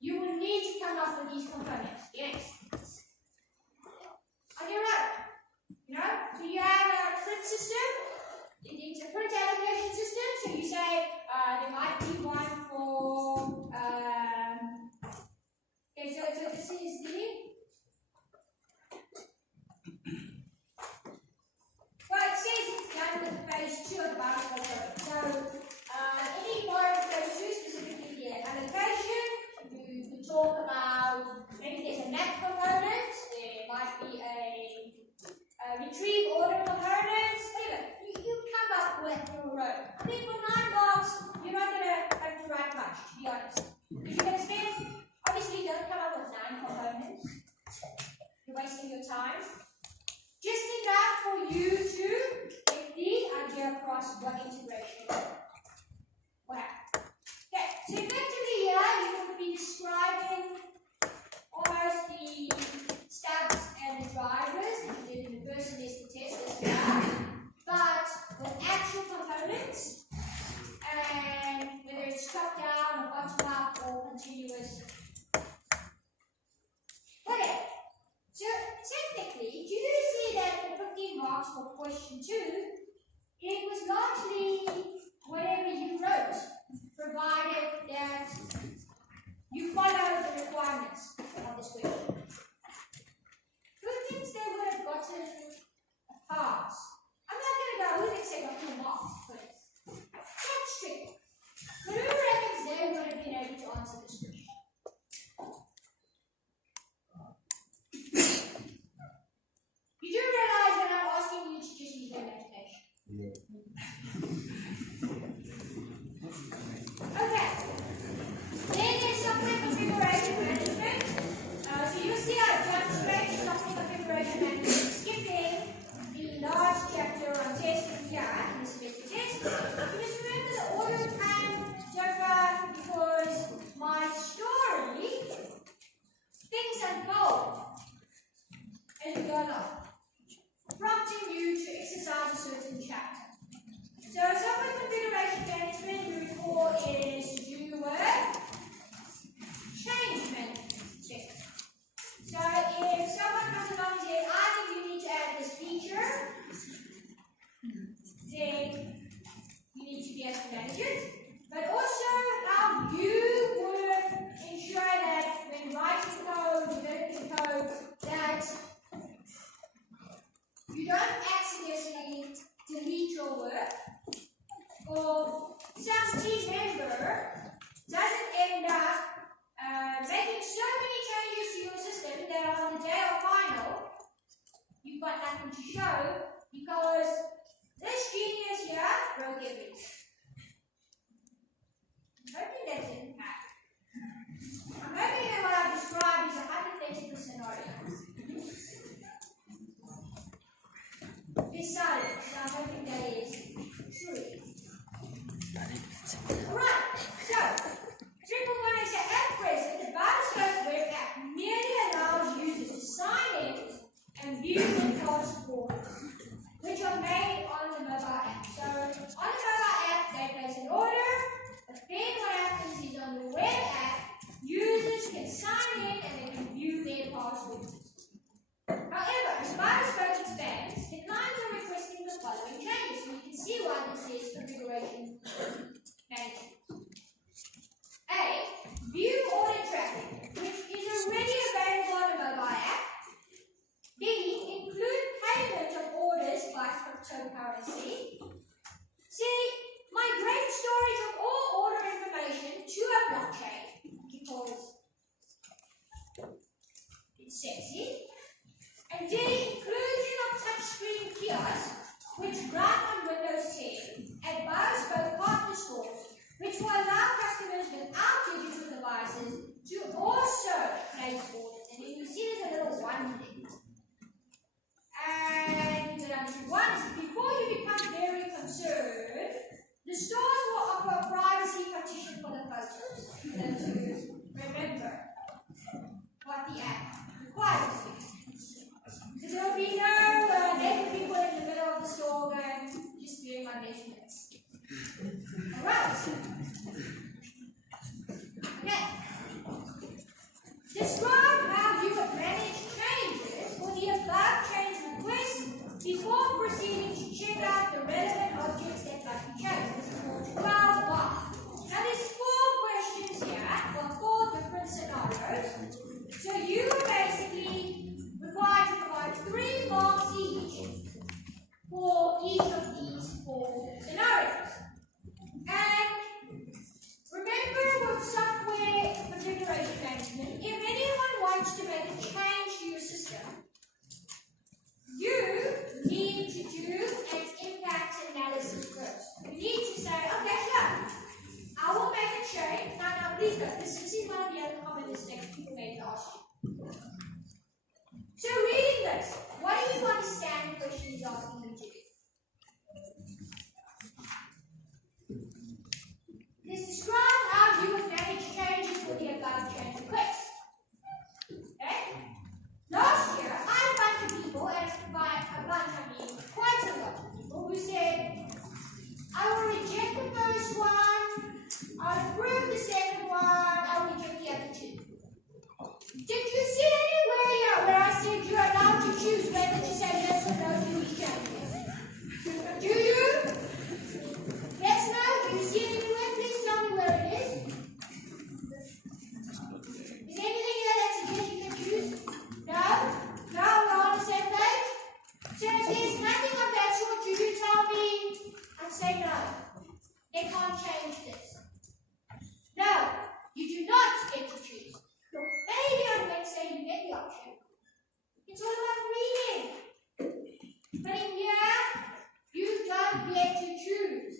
You will need to come up with these components. Yes. On your own. So you have a print system. It's a print allocation system. So you say there might be one for. Okay, so this is the. Well, it says it's done with phase 2 of the bottom. So any part of phase 2, specifically the allocation, you could talk about maybe there's a map component, there might be a retrieve order component, whatever. You come up with your own. I think for 9 marks, you're not going to have to write much, to be honest. Because you're going to spend, obviously, you don't come up with 9 components. You're wasting your time. Just enough for you to get the idea across what integration is. Wow. Okay, so effectively here you will be describing almost the stubs and the drivers that you did in the first semester test as well, but with actual components changes, but also how you would ensure that when writing code, developing code, that you don't accidentally delete your work, or some team member doesn't end up making so many changes to your system that on the day of final, you've got nothing to show because this genius here broke everything. I'm hoping that didn't happen. I'm hoping that what I've described is a hypothetical scenario. It's silent, so I'm hoping that is true. Alright, so 3.1 is that at present, the Bioscope web app merely allows users to sign in and view their passports, which are made on the mobile app. So on the mobile app, they place an order, but then what happens is on the web app, users can sign in and they can view their passports. However, as Bioscope expands, the clients are requesting the following changes. So you can see why this is configuration management. A. View order tracking, which is already available on the mobile app. B. Include payment of orders by cryptocurrency. C. Migrate storage of all order information to a blockchain because it's sexy. And D. Inclusion of touchscreen kiosks, which run on Windows 10 at Bioscope partner stores, which will allow customers without digital devices to also place orders. And you see there's a little one thing. And one is before you become very concerned, the stores will offer a privacy partition for the photos. And to remember what the app requires. So there will be no naked people in the middle of the store going, just doing my measurements. Alright. Okay. Describe how you would manage changes for the above change request before proceeding to check out the relevant objects that might be changed. This is called 12 bar. Now there's 4 questions here, or 4 different scenarios. So you are basically required to provide 3 marks each for each of these 4 scenarios. And remember with software configuration management, if anyone wants to make a change to your system, you need to do an impact analysis first. You need to say, okay, sure, I will make a change. Now, please note, this is one of the other common mistakes people make last year. So reading this, what do you understand the question is asking you to do? Let's describe how you would manage changes for the above change request. Okay? Last year, I had a bunch of people, and by a bunch I mean quite a lot of people, who said, I will reject the first one, I'll approve the second one, I'll reject the other 2. Did you see anywhere here where I said you're allowed to choose whether to say yes or no to these changes? Do you? Yes, no? Do you see it anywhere? Please tell me where it is. Is there anything here that suggests you can choose? No? No? We're on the same page? So if there's nothing of that sort, do you tell me? I'd say no. They can't change this. No, you do not get to choose. Look, maybe on Wednesday you get the option. It's all about reading. But in here, you don't get to choose.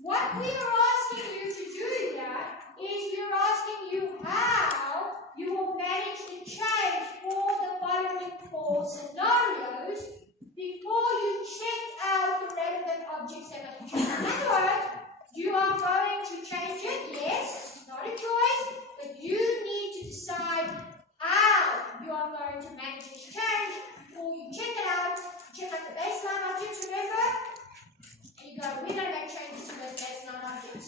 What we are asking you to do here is we are asking you how you will manage the change for the following 4 scenarios before you check out the relevant objects that must be changed. In other words, you are going to change it, yes, it's not a choice, but you need to decide how you are going to manage this change before you check it out, check out the baseline objects, remember? And you go, we're going to make changes to those baseline objects.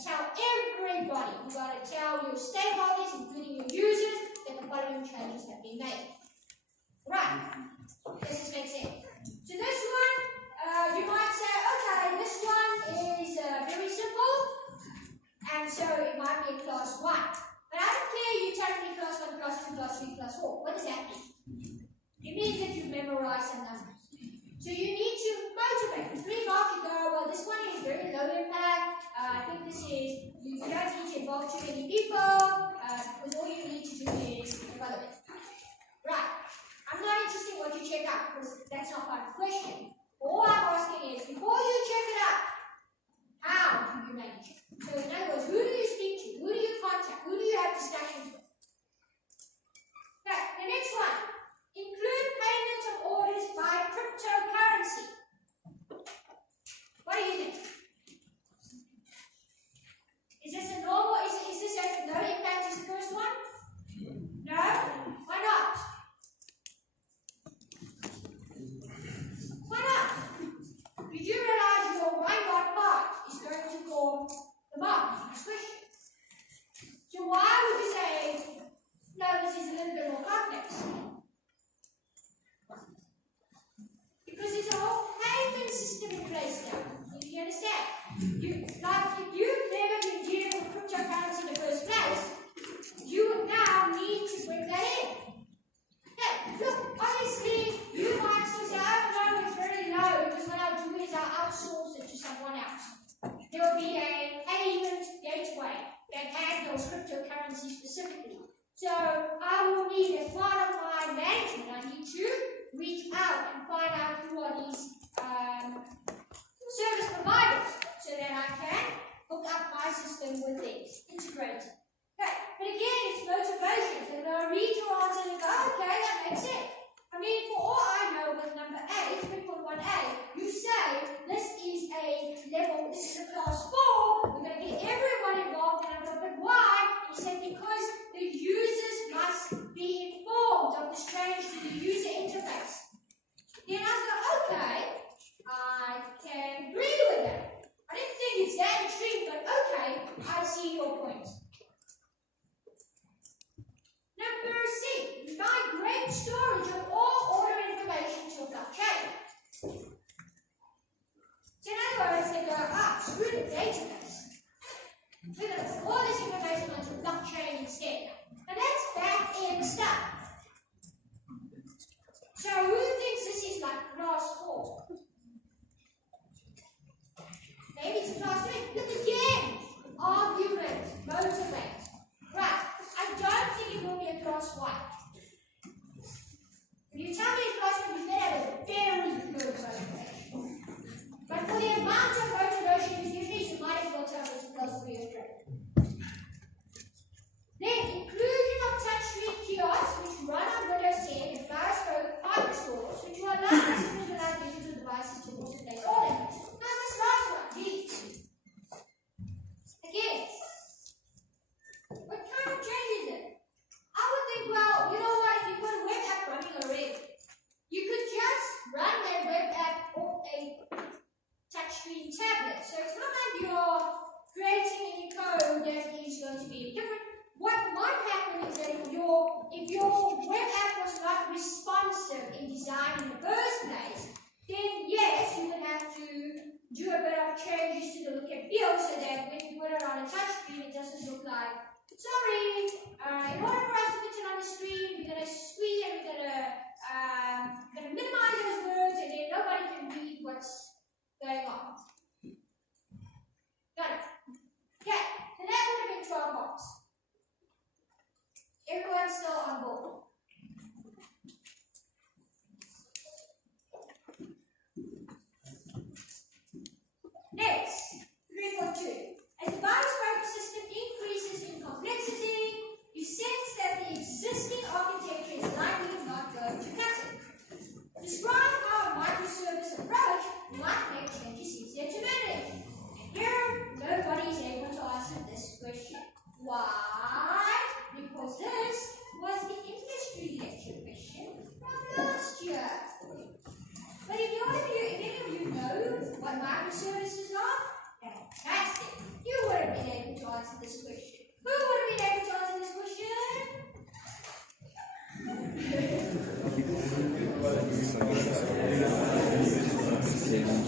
to tell everybody, you've got to tell your stakeholders, including your users, that the following changes have been made. Right, does this make sense? So this one, you might say, okay, this one is very simple, and so it might be a class 1. But I don't care you tell me class 1, class 2, class 3, class 4. What does that mean? It means that you've memorized some numbers. So you need to motivate. The 3 mark, you go, well, this one is very low impact. I think this is, you don't need to involve too many people, because all you need to do is develop it. Right. I'm not interested in what you check out, because that's not part of the question. All I'm asking is, before you check it out, how do you manage it? So in other words, who do you speak to? Who do you contact? Who do you have discussions with? Okay, the next one. Include payment of orders by cryptocurrency. What do you think? Is this a normal, is this a no impact as the first one? No? Why not? Why not? Did you realize your one-dot part is going to form the mark in this question? So why would you say, no, this is a little bit more complex? Because there's a whole payment system in place now. Do you understand? If you've never been dealing with cryptocurrency in the first place, you would now need to bring that in. Okay, look, obviously, you might say, oh no, it's very low, because what I'll do is I'll outsource it to someone else. There will be a payment gateway that handles cryptocurrency specifically. So I will need, as part of my management, I need to reach out and find out who are these service providers so that I can hook up my system with these, integrate it. Okay, but again, it's motivation. So they'll read your answer and go, okay, that makes sense. I mean, for all I know with number 8, 3.1a, you say this is a level, this is a class 4, we're going to get everyone involved, and I go, but why? You said because the users must be informed of the change to the user interface. Then I go, okay, I can agree with that. I didn't think it's that extreme, but okay, I see your point. Number C, migrate storage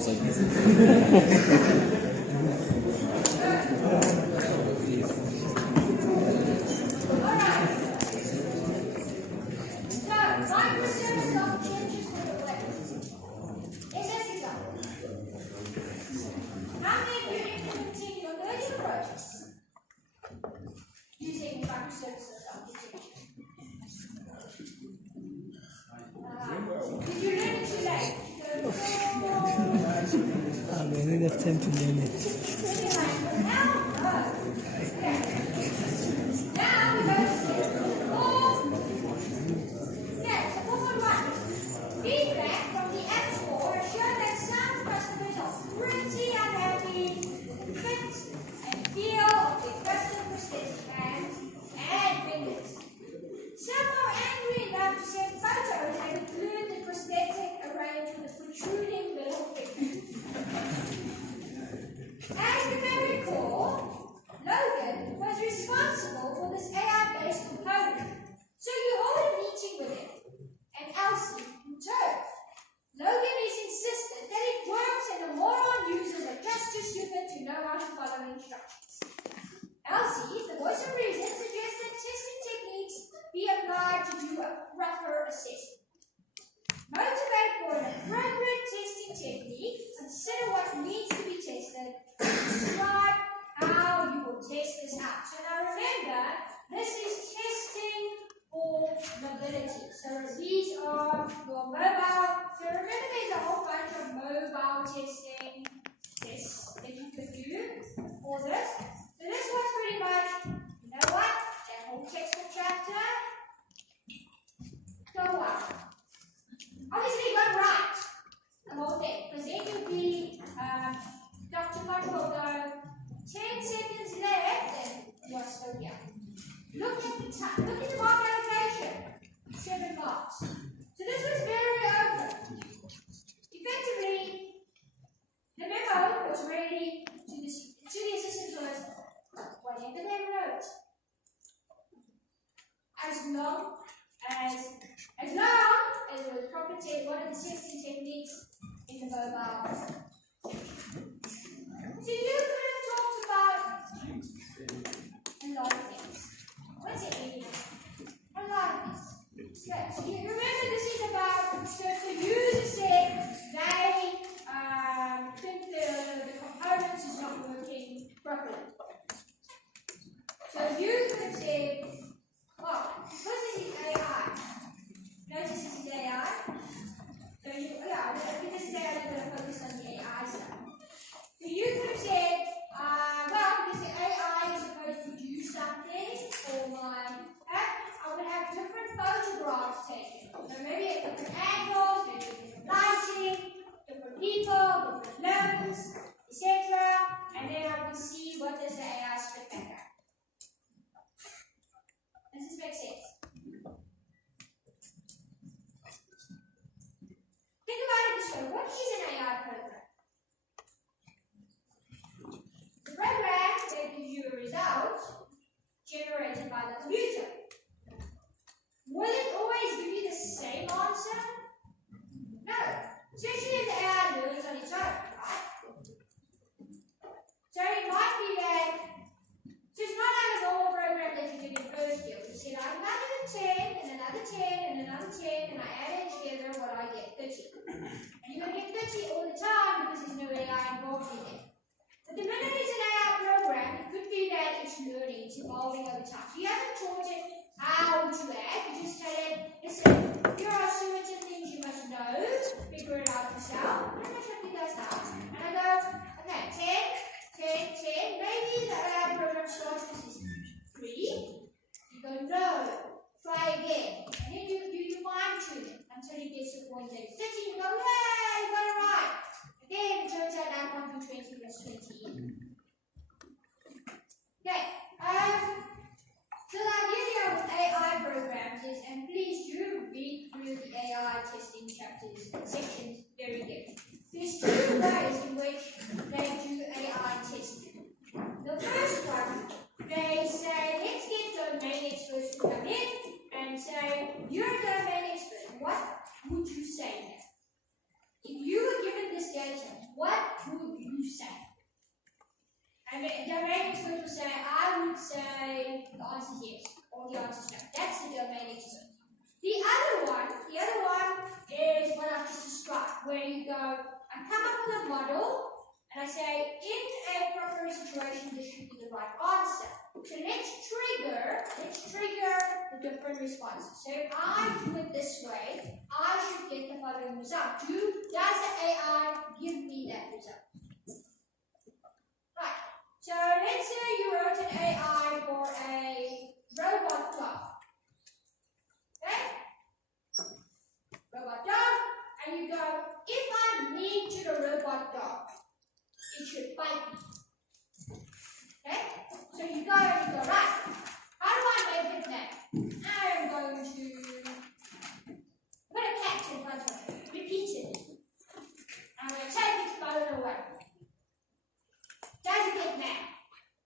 So, microservice architectures for the web. SS example. How many of you implementing your learning projects using microservices architecture? Did you learn it too late? I don't have time to learn it. Now we go to step 4. Yes, 4.1. Feedback from the App Store has shown that some customers are pretty unhappy with the fit and feel of their custom prosthetic hands and fingers. Some are angry enough to send photos that include the prosthetic arranged with a protruding middle finger. As you may recall, Logan was responsible for this AI-based component, so you hold a meeting with him and Elsie in turn. Logan is insistent that it works and the moron users are just too stupid to know how to follow instructions. Elsie, the voice of reason, suggests that testing techniques be applied to do a proper assessment. Motivate for an appropriate testing technique, consider what needs to be tested, and describe how you will test this out. So now remember, this is testing for mobility. So these are your mobile. So remember there's a whole bunch of mobile testing tests that you could do for this. So this one's pretty much, you know what, that whole textbook chapter, go out. Obviously, you got to write the whole thing, because then you'll be, Dr. Koch will go 10 seconds left, and you are still here. Look at the time, look at the mark allocation, 7 marks. So this was very open. Effectively, the memo was ready to the assistants was whatever they wrote. As long as it was proper one of the testing techniques in the mobile. So you could have talked about a lot of things. What's it mean? A lot of things. Yeah, so you remember this is about, so the user said they think the components is not working properly. So you could have said, well, because this is AI, notice this is AI. So because this is AI, you're going to focus on the AI stuff. So you could have said, well, because the AI is supposed to do something for my app, I would have different photographs taken. So maybe at different angles, maybe different lighting, different people, different levels, etc. And then I would see what does the AI spit back out. Does this make sense? Think about it this way. What is an AI program? The program that gives you a result generated by the computer. Will it always give you the same answer? No. Especially as the AI learns on its own, right? So it might be that, so it's not like a normal program that you did in first year. You said, I have another 10, and another 10, and another 10, and I add it together, what I get, 30. And you're going to get 30 all the time because there's no AI involved in it. But the minute it's an AI program, it could be that it's learning, it's evolving over time. So you haven't taught it how to add, you just tell it, listen, here are certain things you must know, figure it out yourself. Pretty much what it does now. And I go, okay, 10, 10, maybe the AI program starts this is 3. You go, no, try again. And then you fine tune it until it gets to the point that it's 30. You go, yeah, you got it right. Again, it turns out I can't do 20 plus 20. Okay, so the idea here with AI programs is, and please do read through the AI testing chapters and sections very carefully. There's 2 ways in which they do AI testing. The first one, they say, let's get domain experts to come in and say, you're a domain expert. What would you say there? if you were given this data, what would you say? And the domain expert will say, I would say the answer is yes, or the answer is no. That's the domain expert. The other one is what I've just described, where you go, I come up with a model, and I say, in a proper situation, this should be the right answer. So let's trigger the different responses. So if I do it this way, I should get the following result. Does the AI give me that result? Right. So let's say you wrote an AI for a robot dog. Okay? Robot dog, and you go, if I mean to the robot dog, it should bite me. Okay? So you go and you go, right, how do I make it now? I'm going to put a cat in front of it, repeatedly. I'm going to take its bone away. Does it get mad?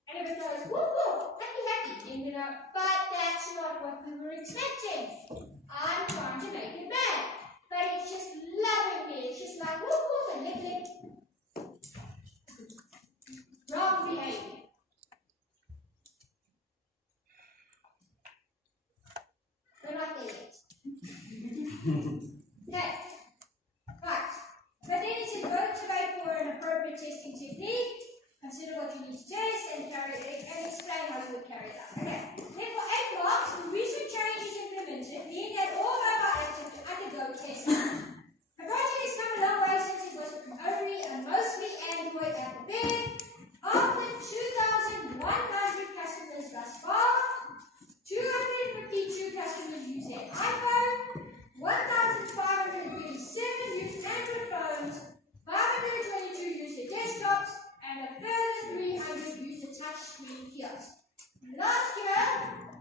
And if it goes, woo woo, happy, then you know, but that's not what we were expecting. I'm trying to make it mad. But it's just loving me. It's just like, woo woo, and lick lick. Wrong behavior. We're not there yet. Okay. Right. But then it says motivate for an appropriate testing technique. Consider what you need to test and carry it and explain how you would carry it out. Okay. Then for 8 blocks, recent changes implemented mean that all mobile apps have to undergo testing. The project has come a long way since it was only and mostly Android at the beginning. Of the 2,100 customers thus far, 252 customers use an iPhone, 1,537 use Android phones, 522 use their desktops, and a further 300 use a touchscreen kiosk. Last year,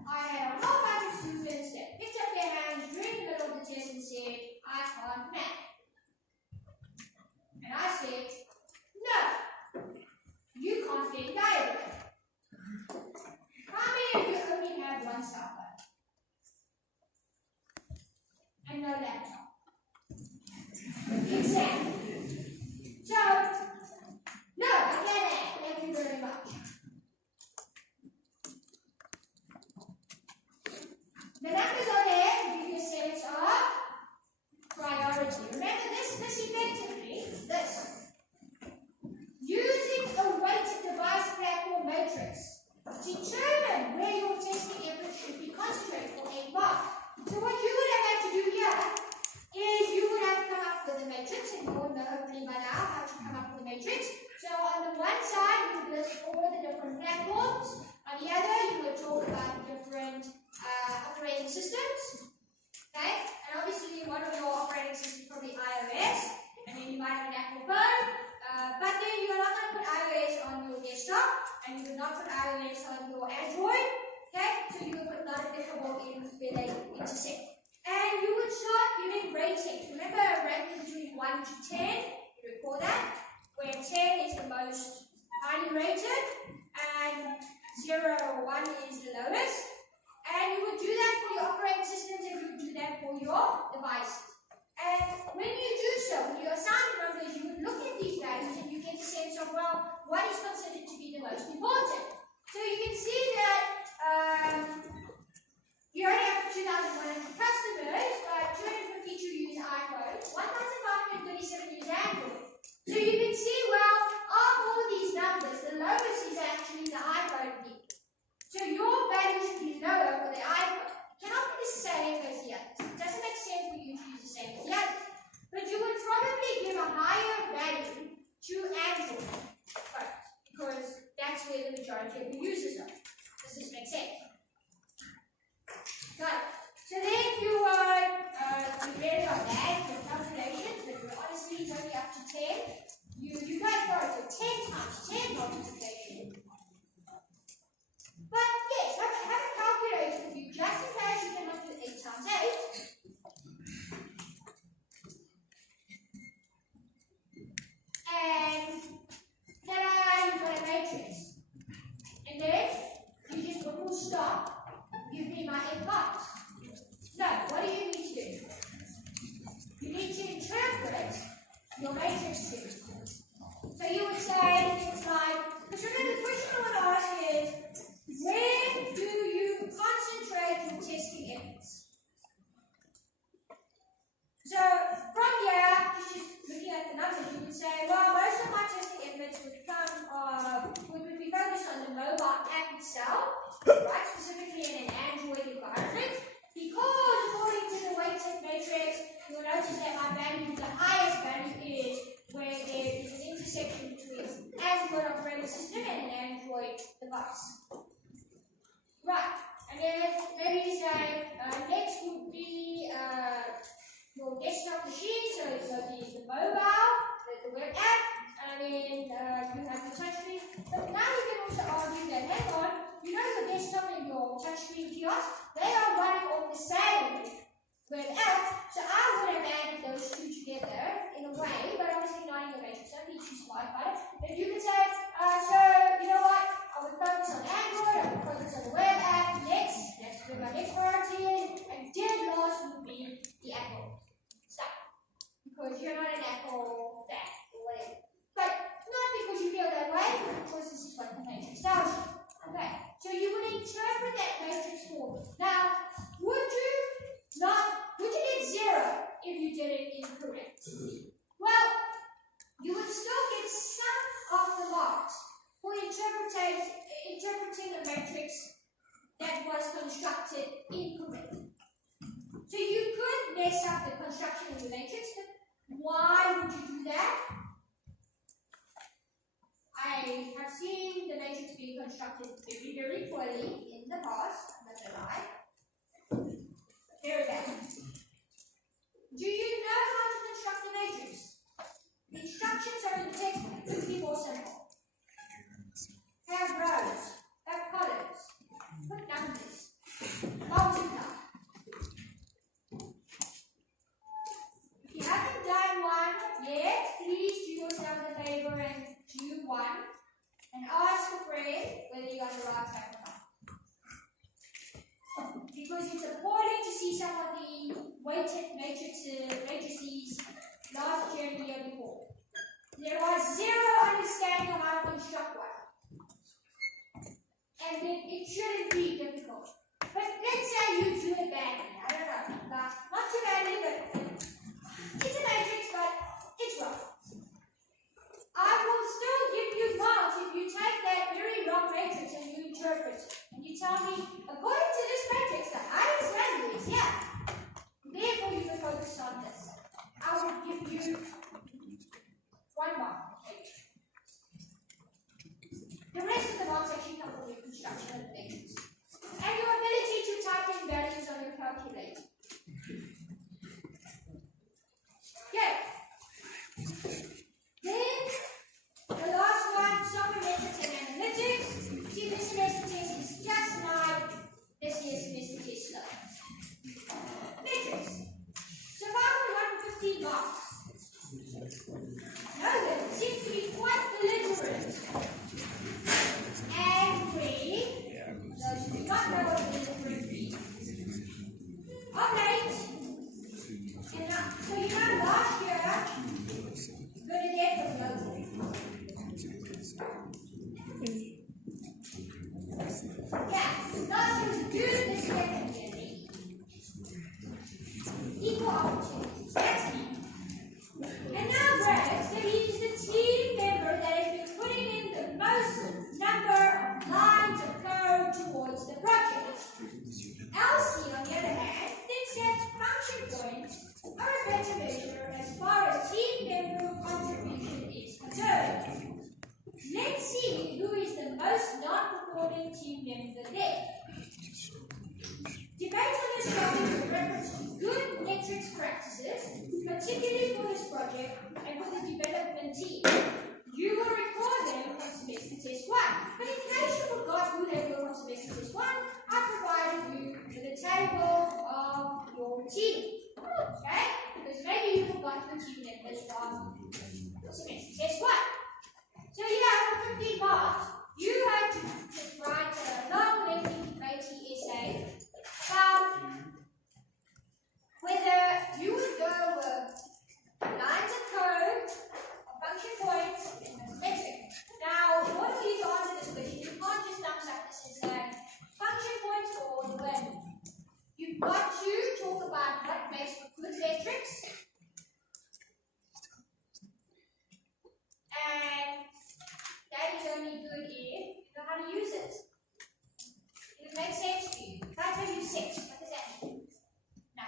I had a whole bunch of students that picked up their hands during the middle of the test and said, I can't math. And I said, no, you can't get diagram. How many of you only have one cell phone? And no laptop? Exactly. So, no, I get it. Thank you very much. The numbers on there give you a sense of priority. Remember this effectively, using a weighted device platform matrix. Determine where your testing efforts should be concentrated for a block. So what you would have had to do here is you would have come up with a matrix, and you would know hopefully by now how to come up with a matrix. So on the one side, you would list all the different platforms. On the other, you would talk about the different operating systems. Okay? And obviously, one of your operating systems is probably iOS, and then you might have an Apple phone. But then you are not going to put iOS on your desktop, and you will not put iOS on your Android. Okay? So you will put not applicable in where they intersect. And you would start giving ratings. Remember, ranking between 1 to 10. You recall that? Where 10 is the most highly rated, and 0 or 1 is the lowest. And you would do that for your operating systems, and you would do that for your devices. And when you do so, when you assign numbers, you would look at these values and you get a sense of, well, what is considered to be the most important. So you can see that you only have 2,100 customers, but 252 use iPhones, 1,537 use Android. So you can see, well, of all these numbers, the lowest is actually the iPhone people. So your value should be lower for the iPhone. It cannot be the same as the others. It doesn't make sense for you to use the same as the others. But you would probably give a higher value to Android first, because that's where the majority of the users are. Does this make sense? Got it. So then if you really are bad for calculations, but honestly it's only up to 10, you guys got it to 10 times 10 multiplication. But yes, have a calculator with you just in case you cannot do 8 times 8. And then you've got a matrix. And then you just will stop. Give me my 8 box. No, what do you need to do? You need to interpret your matrix to? So you would say things like, because remember the question I want to ask is, where do you concentrate your testing efforts? So from here, just looking at the numbers, you would say, well, most of my testing efforts would be focused on the mobile app itself, right? Specifically in an Android environment, because according to the weighted matrix, you'll notice that my value, the highest value, is where there is an intersection between Android operating system and an Android device. Right, and then maybe you say next would be your desktop machine, so it's the mobile, the web app, and then you have the touchscreen. But now you can also argue that, hang on, you know your desktop and your touchscreen kiosk, they are running off the same web app, so I would have added those two together in a way, but obviously not in the matrix, don't be too smart about it. But you could say, so you know what, I would focus on Android, I would focus on the web app, next, that's where my next priority is, and dead last would be the Apple stuff. Because you're not an Apple fan or whatever. But not because you feel that way, but because this is what the matrix tells you. Okay, so you would interpret that matrix form. Now, would you get 0 if you did it incorrect? Well, you would still get some of the marks for interpreting a matrix that was constructed incorrectly. So you could mess up the construction of the matrix, but why would you do that? I have seen the matrix being constructed very, very poorly in the past, I'm not gonna lie. Very bad. Do you know how to construct the matrix? The instructions are in the textbook. It could be more simple. Have rows, have columns, put numbers, multiply. If you haven't done one yet, please do yourself a favor and do one and ask a friend whether you're on the right track or not. Because it's important to see some of the weighted matrices last year and the year before. There was 0 understanding of how to construct one. And it shouldn't be difficult. But let's say you do it badly. I don't know. Not too badly, but it's a matrix, but it's wrong. I will still give you marks if you take that very wrong matrix and you interpret it. And you tell me, according to this matrix, the highest value is here. Therefore, you can focus on this. I will give you 1 mark. The rest of the marks actually come from your construction of the matrix. And your ability to type in values on your calculator. Okay. Then, the last one, software metrics and analytics. See, this semester test is just like this year's semester test slots. Metrics. So far, 150 marks. No, it seems to be quite deliberate. Angry. Those who do not know what deliberate means. Of late. So you know last year, good and dead was local. Yeah, last year was good, this year can be equal opportunities. That's me. And now Brad said he's the team member that has been putting in the most number of lines of code towards the project. Elsie, on the other hand, thinks that function points are a better measure as far as team member contribution is concerned. Let's see who is the most non-performing team member there. Debate on this topic with reference to good metrics practices, particularly for this project and for the development team. You will record them from semester test 1. But in case you forgot who they were from semester test 1, I provided you with a table of your team. Okay? Because maybe you forgot the team members from semester test 1. So here, for 15 marks, you had to write a long, lengthy, debatey essay about whether you would go with lines of code 6. What does that mean? 9.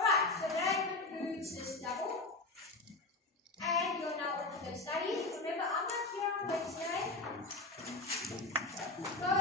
Alright, so that concludes this double. And you're now on to the study. Remember, I'm not here on Wednesday. So